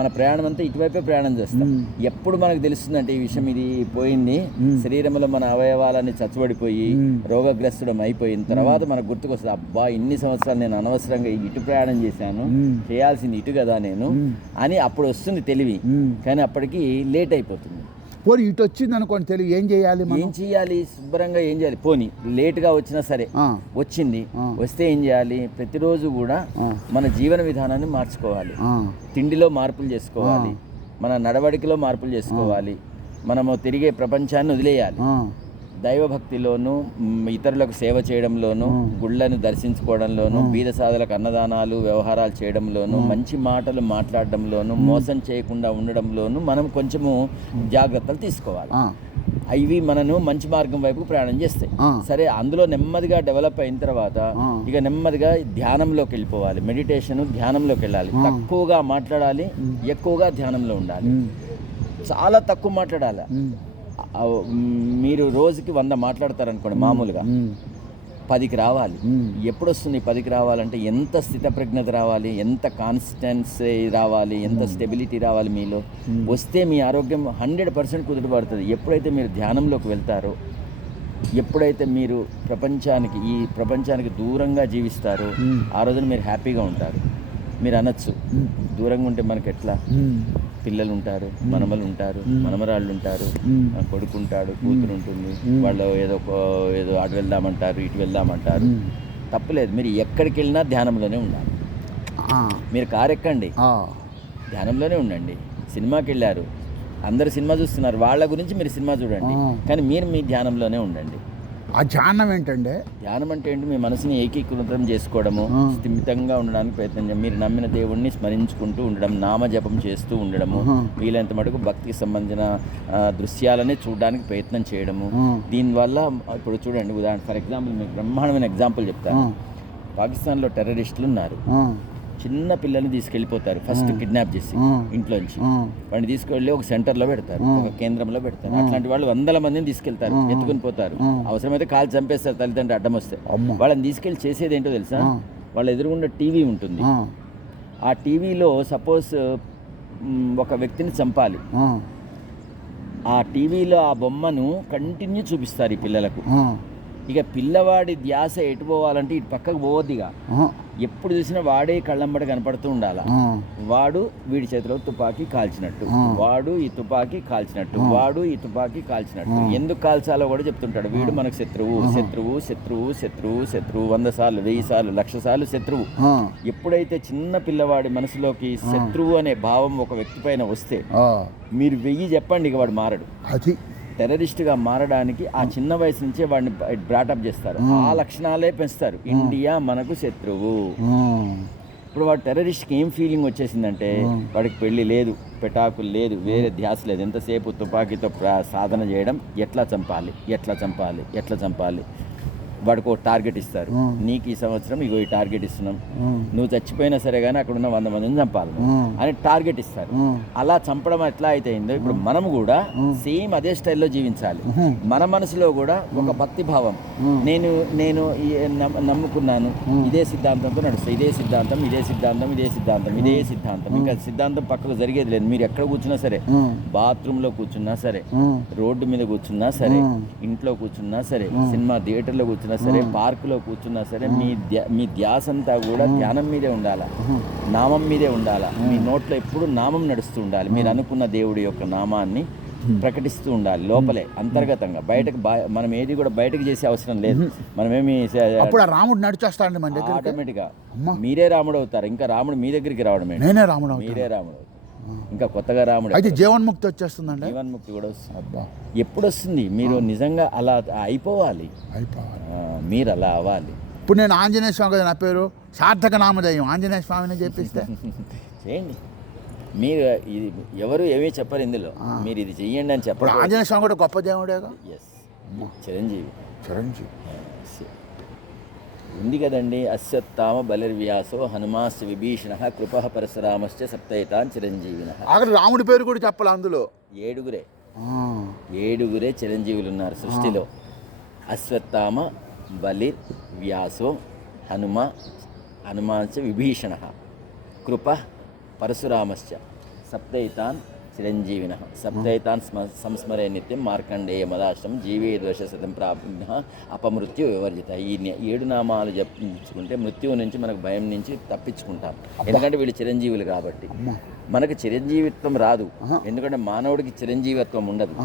మన ప్రయాణం అంతా ఇటువైపే ప్రయాణం చేస్తాం. ఎప్పుడు మనకు తెలుస్తుందంటే ఈ విషయం, ఇది పోయింది, శరీరంలో మన అవయవాలన్నీ చచ్చుబడిపోయి రోగగ్రస్తుడం అయిపోయిన తర్వాత మనకు గుర్తుకొస్తుంది, అబ్బా ఇన్ని సంవత్సరాలు నేను అనవసరంగా ఇటు ప్రయాణం చేశాను, చేయాల్సింది ఇటు కదా నేను అని అప్పుడు వస్తుంది తెలివి. కానీ అప్పటికి లేట్ అయిపోతుంది. పోనీ ఇటు వచ్చింది అనుకోండి తెలివి, ఏం చేయాలి? ఏం చేయాలి? శుభ్రంగా ఏం చేయాలి? పోనీ లేట్గా వచ్చినా సరే, వచ్చింది, వస్తే ఏం చేయాలి? ప్రతిరోజు కూడా మన జీవన విధానాన్ని మార్చుకోవాలి. తిండిలో మార్పులు చేసుకోవాలి, మన నడవడికలో మార్పులు చేసుకోవాలి, మనము తిరిగే ప్రపంచాన్ని వదిలేయాలి. దైవభక్తిలోను, ఇతరులకు సేవ చేయడంలోను, గుళ్ళను దర్శించుకోవడంలోను, బీద సాధులకు అన్నదానాలు వ్యవహారాలు చేయడంలోను, మంచి మాటలు మాట్లాడడంలోను, మోసం చేయకుండా ఉండడంలోను మనం కొంచెము జాగ్రత్తలు తీసుకోవాలి. ఇవి మనను మంచి మార్గం వైపు ప్రయాణం చేస్తాయి. సరే, అందులో నెమ్మదిగా డెవలప్ అయిన తర్వాత ఇక నెమ్మదిగా ధ్యానంలోకి వెళ్ళిపోవాలి. మెడిటేషన్, ధ్యానంలోకి వెళ్ళాలి. తక్కువగా మాట్లాడాలి, ఎక్కువగా ధ్యానంలో ఉండాలి. చాలా తక్కువ మాట్లాడాలి. మీరు రోజుకి 100 మాట్లాడతారనుకోండి, మామూలుగా 10కి రావాలి. ఎప్పుడు వస్తుంది 10కి రావాలంటే ఎంత స్థితప్రజ్ఞత రావాలి, ఎంత కాన్స్టెన్సీ రావాలి, ఎంత స్టెబిలిటీ రావాలి మీలో. వస్తే మీ ఆరోగ్యం 100% కుదుటపడుతుంది. ఎప్పుడైతే మీరు ధ్యానంలోకి వెళ్తారో, ఎప్పుడైతే మీరు ఈ ప్రపంచానికి దూరంగా జీవిస్తారో, ఆ రోజున మీరు హ్యాపీగా ఉంటారు. మీరు అనొచ్చు, దూరంగా ఉంటే మనకి ఎట్లా, పిల్లలు ఉంటారు, మనమలు ఉంటారు, మనమరాళ్ళు ఉంటారు, కొడుకు ఉంటాడు, కూతురు ఉంటుంది, వాళ్ళు ఏదో అటు వెళ్దామంటారు, ఇటు వెళ్దామంటారు. తప్పులేదు, మీరు ఎక్కడికి వెళ్ళినా ధ్యానంలోనే ఉండాలి. మీరు కారు ఎక్కండి, ధ్యానంలోనే ఉండండి. సినిమాకి వెళ్ళారు, అందరు సినిమా చూస్తున్నారు, వాళ్ళ గురించి మీరు సినిమా చూడండి, కానీ మీరు మీ ధ్యానంలోనే ఉండండి. ఆ ధ్యానం ఏంటంటే, ధ్యానం అంటే ఏంటి? మీ మనసుని ఏకీకృతం చేసుకోవడము, స్థిమితంగా ఉండడానికి ప్రయత్నం చేయండి. మీరు నమ్మిన దేవుణ్ణి స్మరించుకుంటూ ఉండడం, నామజపం చేస్తూ ఉండడము, వీలైనంత మటుకు భక్తికి సంబంధించిన దృశ్యాలనే చూడడానికి ప్రయత్నం చేయడము. దీనివల్ల ఇప్పుడు చూడండి, ఉదాహరణ ఫర్ ఎగ్జాంపుల్ మీకు బ్రహ్మాండమైన ఎగ్జాంపుల్ చెప్తాను. పాకిస్తాన్లో టెర్రరిస్టులు ఉన్నారు. చిన్న పిల్లల్ని తీసుకెళ్ళిపోతారు ఫస్ట్ కిడ్నాప్ చేసి ఇంట్లోంచి వాడిని తీసుకెళ్ళి ఒక సెంటర్లో పెడతారు, ఒక కేంద్రంలో పెడతారు. అట్లాంటి వాళ్ళు 100 మందిని తీసుకెళ్తారు, ఎత్తుకుని పోతారు. అవసరమైతే కాలు చంపేస్తారు తల్లిదండ్రులు అడ్డం వస్తే. వాళ్ళని తీసుకెళ్ళి చేసేది ఏంటో తెలుసా, వాళ్ళ ఎదురుగుండా టీవీ ఉంటుంది. ఆ టీవీలో సపోజ్ ఒక వ్యక్తిని చంపాలి, ఆ టీవీలో ఆ బొమ్మను కంటిన్యూ చూపిస్తారు ఈ పిల్లలకు. ఇక పిల్లవాడి ధ్యాస ఎటు పోవాలంటే ఇటు పక్కకు పోవద్దిగా, ఎప్పుడు చూసినా వాడే కళ్ళంబడి కనపడుతూ ఉండాలా. వాడు వీడి చేతిలో తుపాకీ కాల్చినట్టు, వాడు ఈ తుపాకీ కాల్చినట్టు, వాడు ఈ తుపాకీ కాల్చినట్టు. ఎందుకు కాల్చాలో కూడా చెప్తుంటాడు. వీడు మనకు శత్రువు, శత్రువు, శత్రువు, శత్రువు, శత్రువు, 100 సార్లు, 1000 సార్లు, 1,00,000 సార్లు శత్రువు. ఎప్పుడైతే చిన్న పిల్లవాడి మనసులోకి శత్రువు అనే భావం ఒక వ్యక్తి పైన వస్తే మీరు 1000 చెప్పండి, ఇక వాడు మారడు. అది టెర్రరిస్ట్గా మారడానికి ఆ చిన్న వయసు నుంచే వాడిని బ్రాటప్ చేస్తారు, ఆ లక్షణాలే పెంచుతారు. ఇండియా మనకు శత్రువు. ఇప్పుడు వాడు టెర్రరిస్ట్కి ఏం ఫీలింగ్ వచ్చేసిందంటే వాడికి పెళ్లి లేదు, పెటాకులు లేదు, వేరే ధ్యాస లేదు, ఎంతసేపు తుపాకీతో సాధన చేయడం, ఎట్లా చంపాలి, ఎట్లా చంపాలి, ఎట్లా చంపాలి. వాడికి ఒక టార్గెట్ ఇస్తారు, నీకు ఈ సంవత్సరం ఇగో ఈ టార్గెట్ ఇస్తున్నాం, నువ్వు చచ్చిపోయినా సరే కానీ అక్కడ ఉన్న 100 మందిని చంపాలి అని టార్గెట్ ఇస్తారు. అలా చంపడం ఎట్లా అయితే అయిందో ఇప్పుడు మనం కూడా సేమ్ అదే స్టైల్లో జీవించాలి. మన మనసులో కూడా ఒక భక్తి భావం, నేను నమ్ముకున్నాను, ఇదే సిద్ధాంతంతో నడుస్తాయి, ఇదే సిద్ధాంతం, ఇదే సిద్ధాంతం, ఇదే సిద్ధాంతం, ఇదే సిద్ధాంతం. ఇంకా సిద్ధాంతం పక్కకు జరిగేది లేదు. మీరు ఎక్కడ కూర్చున్నా సరే, బాత్రూంలో కూర్చున్నా సరే, రోడ్డు మీద కూర్చున్నా సరే, ఇంట్లో కూర్చున్నా సరే, సినిమా థియేటర్లో కూర్చున్నా సరే, పార్కులో కూర్చున్నా సరే, మీ ధ్యాస అంతా కూడా ధ్యానం మీదే ఉండాలా, నామం మీదే ఉండాలా. మీ నోట్లో ఎప్పుడు నామం నడుస్తూ ఉండాలి. మీరు అనుకున్న దేవుడి యొక్క నామాన్ని ప్రకటిస్తూ ఉండాలి లోపలే, అంతర్గతంగా. బయటకు మనం ఏది కూడా బయటకు చేసే అవసరం లేదు. మనమేమి అప్పుడు రాముడు నడిచేస్తాడండి మన దగ్గర, ఆటోమేటిక్గా మీరే రాముడు అవుతారు. ఇంకా రాముడు మీ దగ్గరికి రావడమే, నేనే రాముడు, మీరే రాముడు. ఇంకా కొత్తగా రాముడు అయితే జీవన్ముక్తి వచ్చేస్తుందండి. జీవన్ముక్తి కూడా వస్తుంది. ఎప్పుడు వస్తుంది? మీరు నిజంగా అలా అయిపోవాలి, మీరు అలా అవ్వాలి. ఇప్పుడు నేను ఆంజనేయ స్వామి కదా, నా పేరు సార్థక నామధేయం ఆంజనేయ స్వామిని చెప్పిస్తే చేయండి. మీరు ఇది ఎవరు ఏమీ చెప్పరు ఇందులో, మీరు ఇది చెయ్యండి అని చెప్పరు. ఆంజనేయ స్వామి కూడా గొప్ప దేవుడేగా. ఎస్, చిరంజీవి. చిరంజీవి ఉంది కదండి. అశ్వత్థామ బలిర్వ్యాసో హనుమాస్ విభీషణ కృప పరశురామశ్చ సప్తైతాన్ చిరంజీవిన. అక్కడ రాముడి పేరు కూడా చెప్పాలి అందులో. 7గురే చిరంజీవులు ఉన్నారు సృష్టిలో. అశ్వత్థామ బలిర్ వ్యాసో హనుమాశ్చ విభీషణ కృప పరశురామశ్చ సప్తైతాన్ చిరంజీవిన. సప్తైతాన్ సంస్మరే నిత్యం మార్కండేయ మదాశ్రమం జీవేద్వర్షశతం ప్రాప్య అపమృత్యు వివర్జిత. ఈ 7 నామాలు జపించుకుంటే మృత్యువు నుంచి, మనకు భయం నుంచి తప్పించుకుంటాం. ఎందుకంటే వీళ్ళు చిరంజీవులు కాబట్టి. మనకు చిరంజీవిత్వం రాదు, ఎందుకంటే మానవుడికి చిరంజీవిత్వం ఉండదు.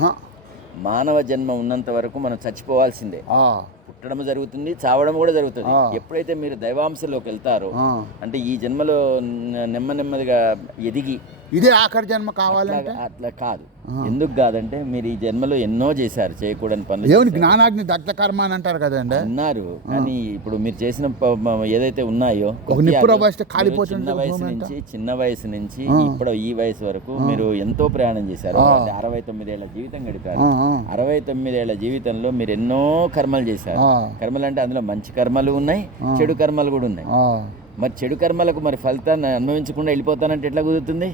మానవ జన్మ ఉన్నంత వరకు మనం చచ్చిపోవాల్సిందే. పుట్టడం జరుగుతుంది, చావడం కూడా జరుగుతుంది. ఎప్పుడైతే మీరు దైవాంశంలోకి వెళ్తారో, అంటే ఈ జన్మలో నెమ్మదిగా ఎదిగి ఇదే ఆఖరి జన్మ కావాలంటే అట్లా కాదు. ఎందుకు కాదంటే మీరు ఈ జన్మలో ఎన్నో చేశారు చేయకూడని పనులు. దేవుని జ్ఞానాగ్ని దగ్ధ కర్మ అని అంటారు కదండి, అన్నారు. కానీ ఇప్పుడు మీరు చేసిన ఏదైతే ఉన్నాయో, చిన్న వయసు నుంచి ఇప్పుడు ఈ వయసు వరకు మీరు ఎంతో ప్రయాణం చేశారు. 69 ఏళ్ల జీవితం గడిపారు. 69 ఏళ్ల జీవితంలో మీరు ఎన్నో కర్మలు చేశారు. కర్మలు అంటే అందులో మంచి కర్మలు ఉన్నాయి, చెడు కర్మలు కూడా ఉన్నాయి. మరి చెడు కర్మలకు మరి ఫలితాన్ని అనుభవించకుండా వెళ్ళిపోతానంటే ఎట్లా కుదురుతుంది?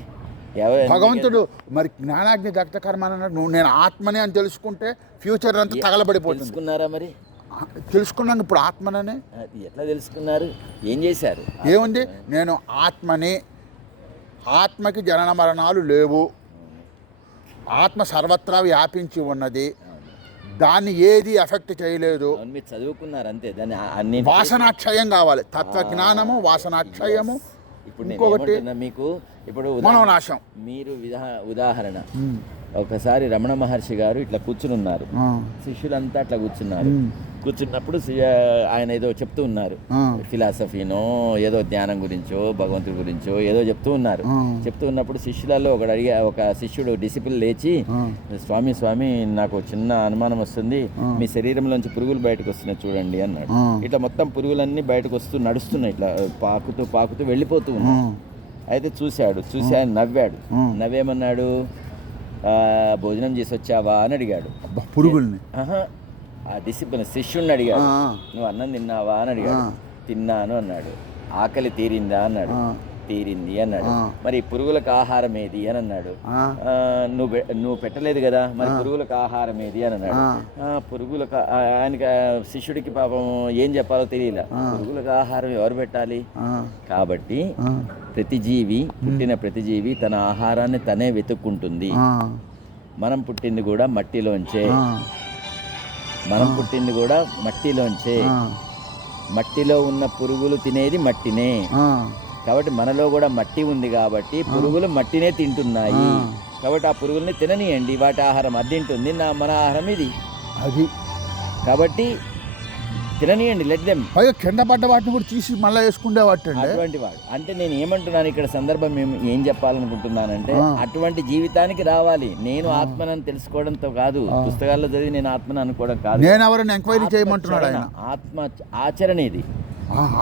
భగవంతుడు మరి జ్ఞానాగ్ని దగ్ధ కర్మ అన్నాడు. నువ్వు నేను ఆత్మని అని తెలుసుకుంటే ఫ్యూచర్ అంతా తగలబడిపోతుంది. తెలుసుకున్నారా? మరి తెలుసుకున్నాను. ఇప్పుడు ఆత్మనని ఎట్లా తెలుసుకున్నారు? ఏం చేశారు? ఏముంది, నేను ఆత్మని, ఆత్మకి జనన మరణాలు లేవు, ఆత్మ సర్వత్రా వ్యాపించి ఉన్నది, దాన్ని ఏది ఎఫెక్ట్ చేయలేదు. మీరు చదువుకున్నారు అంతే. దాన్ని వాసనాక్షయం కావాలి, తత్వజ్ఞానము, వాసనాక్షయము. ఇప్పుడు ఇంకొకటి మీకు ఇప్పుడు మనోనాశం. మీరు ఉదాహరణ, ఒకసారి రమణ మహర్షి గారు ఇట్లా కూర్చుని ఉన్నారు, శిష్యులంతా అట్లా కూర్చున్నప్పుడు ఆయన ఏదో చెప్తూ ఉన్నారు, ఫిలాసఫీనో ఏదో ధ్యానం గురించో భగవంతుడి గురించో ఏదో చెప్తూ ఉన్నారు. చెప్తూ ఉన్నప్పుడు శిష్యులలో ఒక శిష్యుడు డిసిప్లిన్ లేచి, స్వామి నాకు చిన్న అనుమానం వస్తుంది, మీ శరీరంలోంచి పురుగులు బయటకు వస్తున్నాయి చూడండి అన్నాడు. ఇట్లా మొత్తం పురుగులన్నీ బయటకు నడుస్తున్నాయి, ఇట్లా పాకుతూ వెళ్ళిపోతూ ఉన్నాయి. అయితే చూసి ఆయన నవ్వాడు. నవ్వేమన్నాడు, భోజనం చేసి వచ్చావా అని అడిగాడు. పురుగుల్ని ఆ డిసిప్లిన్ శిష్యుడిని అడిగాడు, నువ్వు అన్నం తిన్నావా అని అడిగాడు. తిన్నాను అన్నాడు. ఆకలి తీరిందా అన్నాడు. తీరింది అన్నాడు. మరి పురుగులకు ఆహారం ఏది అని అన్నాడు. నువ్వు పెట్టలేదు కదా, మరి పురుగులకు ఆహారం ఏది అని అన్నాడు. పురుగులకు ఆయనకి శిష్యుడికి పాపం ఏం చెప్పాలో తెలియలే. పురుగులకు ఆహారం ఎవరు పెట్టాలి? కాబట్టి ప్రతి జీవి, పుట్టిన ప్రతి జీవి తన ఆహారాన్ని తనే వెతుక్కుంటుంది. మనం పుట్టింది కూడా మట్టిలోంచే, మట్టిలో ఉన్న పురుగులు తినేది మట్టినే. కాబట్టి మనలో కూడా మట్టి ఉంది కాబట్టి పురుగులు మట్టినే తింటున్నాయి. కాబట్టి ఆ పురుగుల్ని తిననీయండి, వాటి ఆహారం అది తింటుంది, మన ఆహారం ఇది. అది కాబట్టి తిననీయండి, లెట్ దెమ్. పైగా కింద పడ్డ వాటిని కూడా తీసి మళ్ళీ వేసుకునేవాటి అటువంటి వాడు. అంటే నేను ఏమంటున్నాను ఇక్కడ సందర్భం ఏం చెప్పాలనుకుంటున్నానంటే, అటువంటి జీవితానికి రావాలి. నేను ఆత్మనని తెలుసుకోవడంతో కాదు, పుస్తకాల్లో చదివి నేను ఆత్మని అనుకోవడం కాదు. నేను ఎవరైనా ఎంక్వైరీ చేయమంటున్నాడు ఆయన. ఆత్మ ఆచరణ ఇది,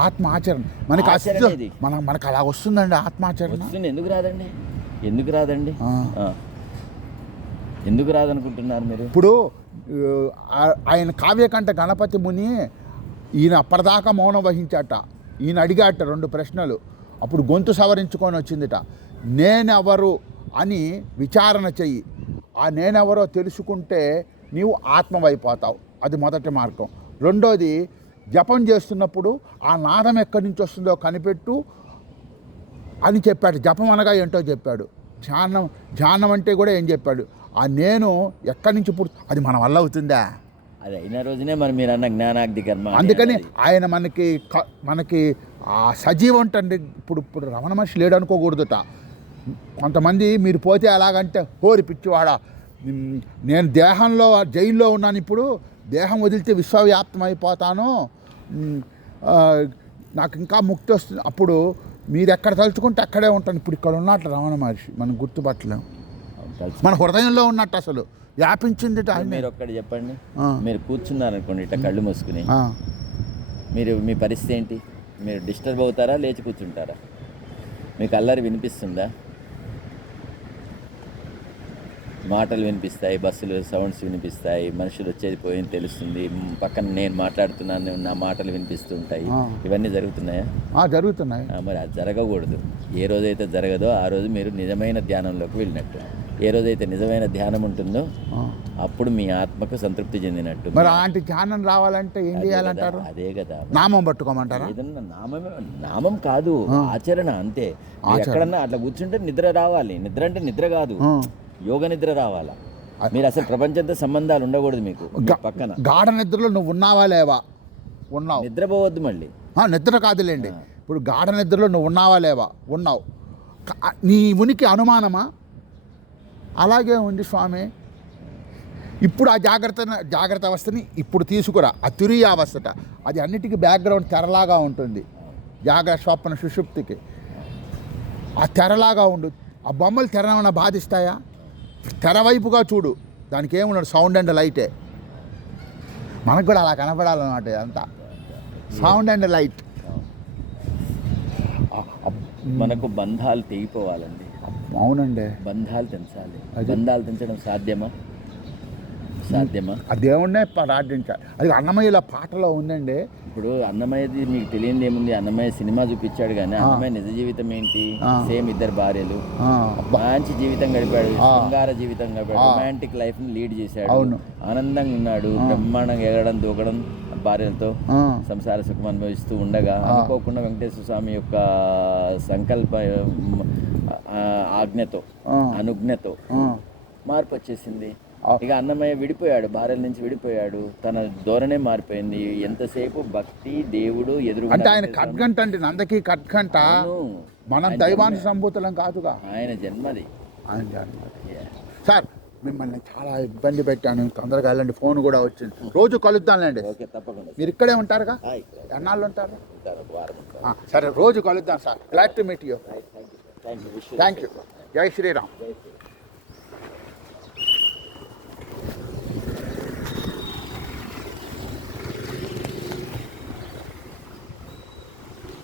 ఆత్మ ఆచరణ మనకు అలా వస్తుందండి. ఆత్మాచరణ వస్తుంది. ఎందుకు రాదండి? ఎందుకు రాదనుకుంటున్నారు మీరు? ఇప్పుడు ఆయన కావ్యకంఠ గణపతి ముని ఈయన అప్పటిదాకా మౌనం వహించాట. ఈయన అడిగాట 2 ప్రశ్నలు. అప్పుడు గొంతు సవరించుకొని వచ్చిందిట. నేనెవరు అని విచారణ చెయ్యి. ఆ నేనెవరో తెలుసుకుంటే నీవు ఆత్మవైపోతావు. అది మొదటి మార్గం. రెండోది, జపం చేస్తున్నప్పుడు ఆ నాదం ఎక్కడి నుంచి వస్తుందో కనిపెట్టు అని చెప్పాడు. జపం అనగా ఏంటో చెప్పాడు. ధ్యానం అంటే కూడా ఏం చెప్పాడు. ఆ నేను ఎక్కడి నుంచి అది మన వల్ల అవుతుందా? అది అయిన రోజునే మరి మీరు అన్న జ్ఞానాగ్ని కర్మ. అందుకని ఆయన మనకి ఆ సజీవం అంటే ఇప్పుడు రమణ మహర్షి లేడు అనుకోకూడదుట. కొంతమంది మీరు పోతే ఎలాగంటే, హోరి పిచ్చివాడా, నేను దేహంలో జైల్లో ఉన్నాను, ఇప్పుడు దేహం వదిలితే విశ్వవ్యాప్తం అయిపోతాను, నాకు ఇంకా ముక్తి వస్తుంది, అప్పుడు మీరు ఎక్కడ తలుచుకుంటే అక్కడే ఉంటాను. ఇప్పుడు ఇక్కడ ఉన్నట్టు రమణ మహర్షి మనం గుర్తుపట్టలేము. మన హృదయంలో ఉన్నట్టు అసలు వ్యాపించింది. మీరు ఒక్కటి చెప్పండి, మీరు కూర్చున్నారనుకోండి ఇట్లా కళ్ళు మూసుకుని, మీ పరిస్థితి ఏంటి? మీరు డిస్టర్బ్ అవుతారా, లేచి కూర్చుంటారా? మీకు అల్లరి వినిపిస్తుందా? మాటలు వినిపిస్తాయి, బస్సులు సౌండ్స్ వినిపిస్తాయి, మనుషులు వచ్చేది పోయింది తెలుస్తుంది, పక్కన నేను మాట్లాడుతున్నాను, నా మాటలు వినిపిస్తూ ఉంటాయి. ఇవన్నీ జరుగుతున్నాయా? జరుగుతున్నాయి. మరి అది జరగకూడదు. ఏ రోజైతే జరగదో ఆ రోజు మీరు నిజమైన ధ్యానంలోకి వెళ్ళినట్టు. ఏ రోజైతే నిజమైన ధ్యానం ఉంటుందో అప్పుడు మీ ఆత్మకు సంతృప్తి చెందినట్టు. మరి అలాంటి ధ్యానం రావాలంటే ఏం చేయాలంటారు? అదే కదా, నామం పట్టుకోమంటారా? ఏదన్నా నామం కాదు, ఆచరణ అంతే. ఎక్కడన్నా అట్లా కూర్చుంటే నిద్ర రావాలి. నిద్ర అంటే నిద్ర కాదు, యోగ నిద్ర రావాలా. మీరు అసలు ప్రపంచంతో సంబంధాలు ఉండకూడదు మీకు. పక్కన గాఢ నిద్రలో నువ్వు ఉన్నావా లేవా? ఉన్నావు. నిద్రపోవద్దు మళ్ళీ. నిద్ర కాదులేండి, ఇప్పుడు గాఢ నిద్రలో నువ్వు ఉన్నావా లేవా? ఉన్నావు. నీ ఉనికి అనుమానమా? అలాగే ఉంది స్వామి. ఇప్పుడు ఆ జాగ్రత్త అవస్థని ఇప్పుడు తీసుకురా. ఆ తురీయావస్థట అది అన్నిటికీ బ్యాక్గ్రౌండ్ తెరలాగా ఉంటుంది. జాగ్రత్త స్వప్న సుషుప్తికి ఆ తెరలాగా ఉండు. ఆ బొమ్మలు తెరమన్నా బాధిస్తాయా? తెరవైపుగా చూడు, దానికి ఏమున్నాడు, సౌండ్ అండ్ లైటే. మనకు కూడా అలా కనపడాలన్నమాట. అంతా సౌండ్ అండ్ లైట్. మనకు బంధాలు తెగిపోవాలండి. అవునండి, బంధాలు తెంచాలి. బంధాలు తెంచడం సాధ్యమా? ఆ దేవుణ్ణే ప్రార్థించాలి. అది అన్నమయ్యలో పాటలో ఉందండి. ఇప్పుడు అన్నమయ్యది మీకు తెలియదు ఏముంది, అన్నమయ్య సినిమా చూపించాడు కానీ అన్నమయ్య నిజ జీవితం ఏంటి? సేమ్ 2 భార్యలు, మంచి జీవితం గడిపాడు, శృంగార జీవితం గడిపాడు, రొమాంటిక్ లైఫ్ ని లీడ్ చేశాడు, ఆనందంగా ఉన్నాడు, బ్రహ్మాండంగా ఎగరడం దూకడం భార్యలతో సంసార సుఖం అనుభవిస్తూ ఉండగా అనుకోకుండా వెంకటేశ్వర స్వామి యొక్క సంకల్ప ఆజ్ఞతో అనుజ్ఞతో మార్పు వచ్చేసింది. ఇక అన్నమయ్య విడిపోయాడు, భార్యల నుంచి విడిపోయాడు, తన ధోరణే మారిపోయింది. ఎంతసేపు భక్తి, దేవుడు ఎదురు. అంటే ఆయన కట్గంట అండి, నందకి కట్గంట. మనం దైవానికి సంభూతులం కాదుగా, ఆయన జన్మది. ఆయన జన్మది. సార్ మిమ్మల్ని చాలా ఇబ్బంది పెట్టాను, తొందరగా వెళ్ళండి, ఫోన్ కూడా వచ్చింది. రోజు కలుద్దాంలేండి. ఓకే, తప్పకుండా. మీరు ఇక్కడే ఉంటారుగా? ఎన్నాళ్ళు ఉంటారు? సరే, రోజు కలుద్దాం sir. Glad to meet you. Thank you. జై శ్రీరామ్.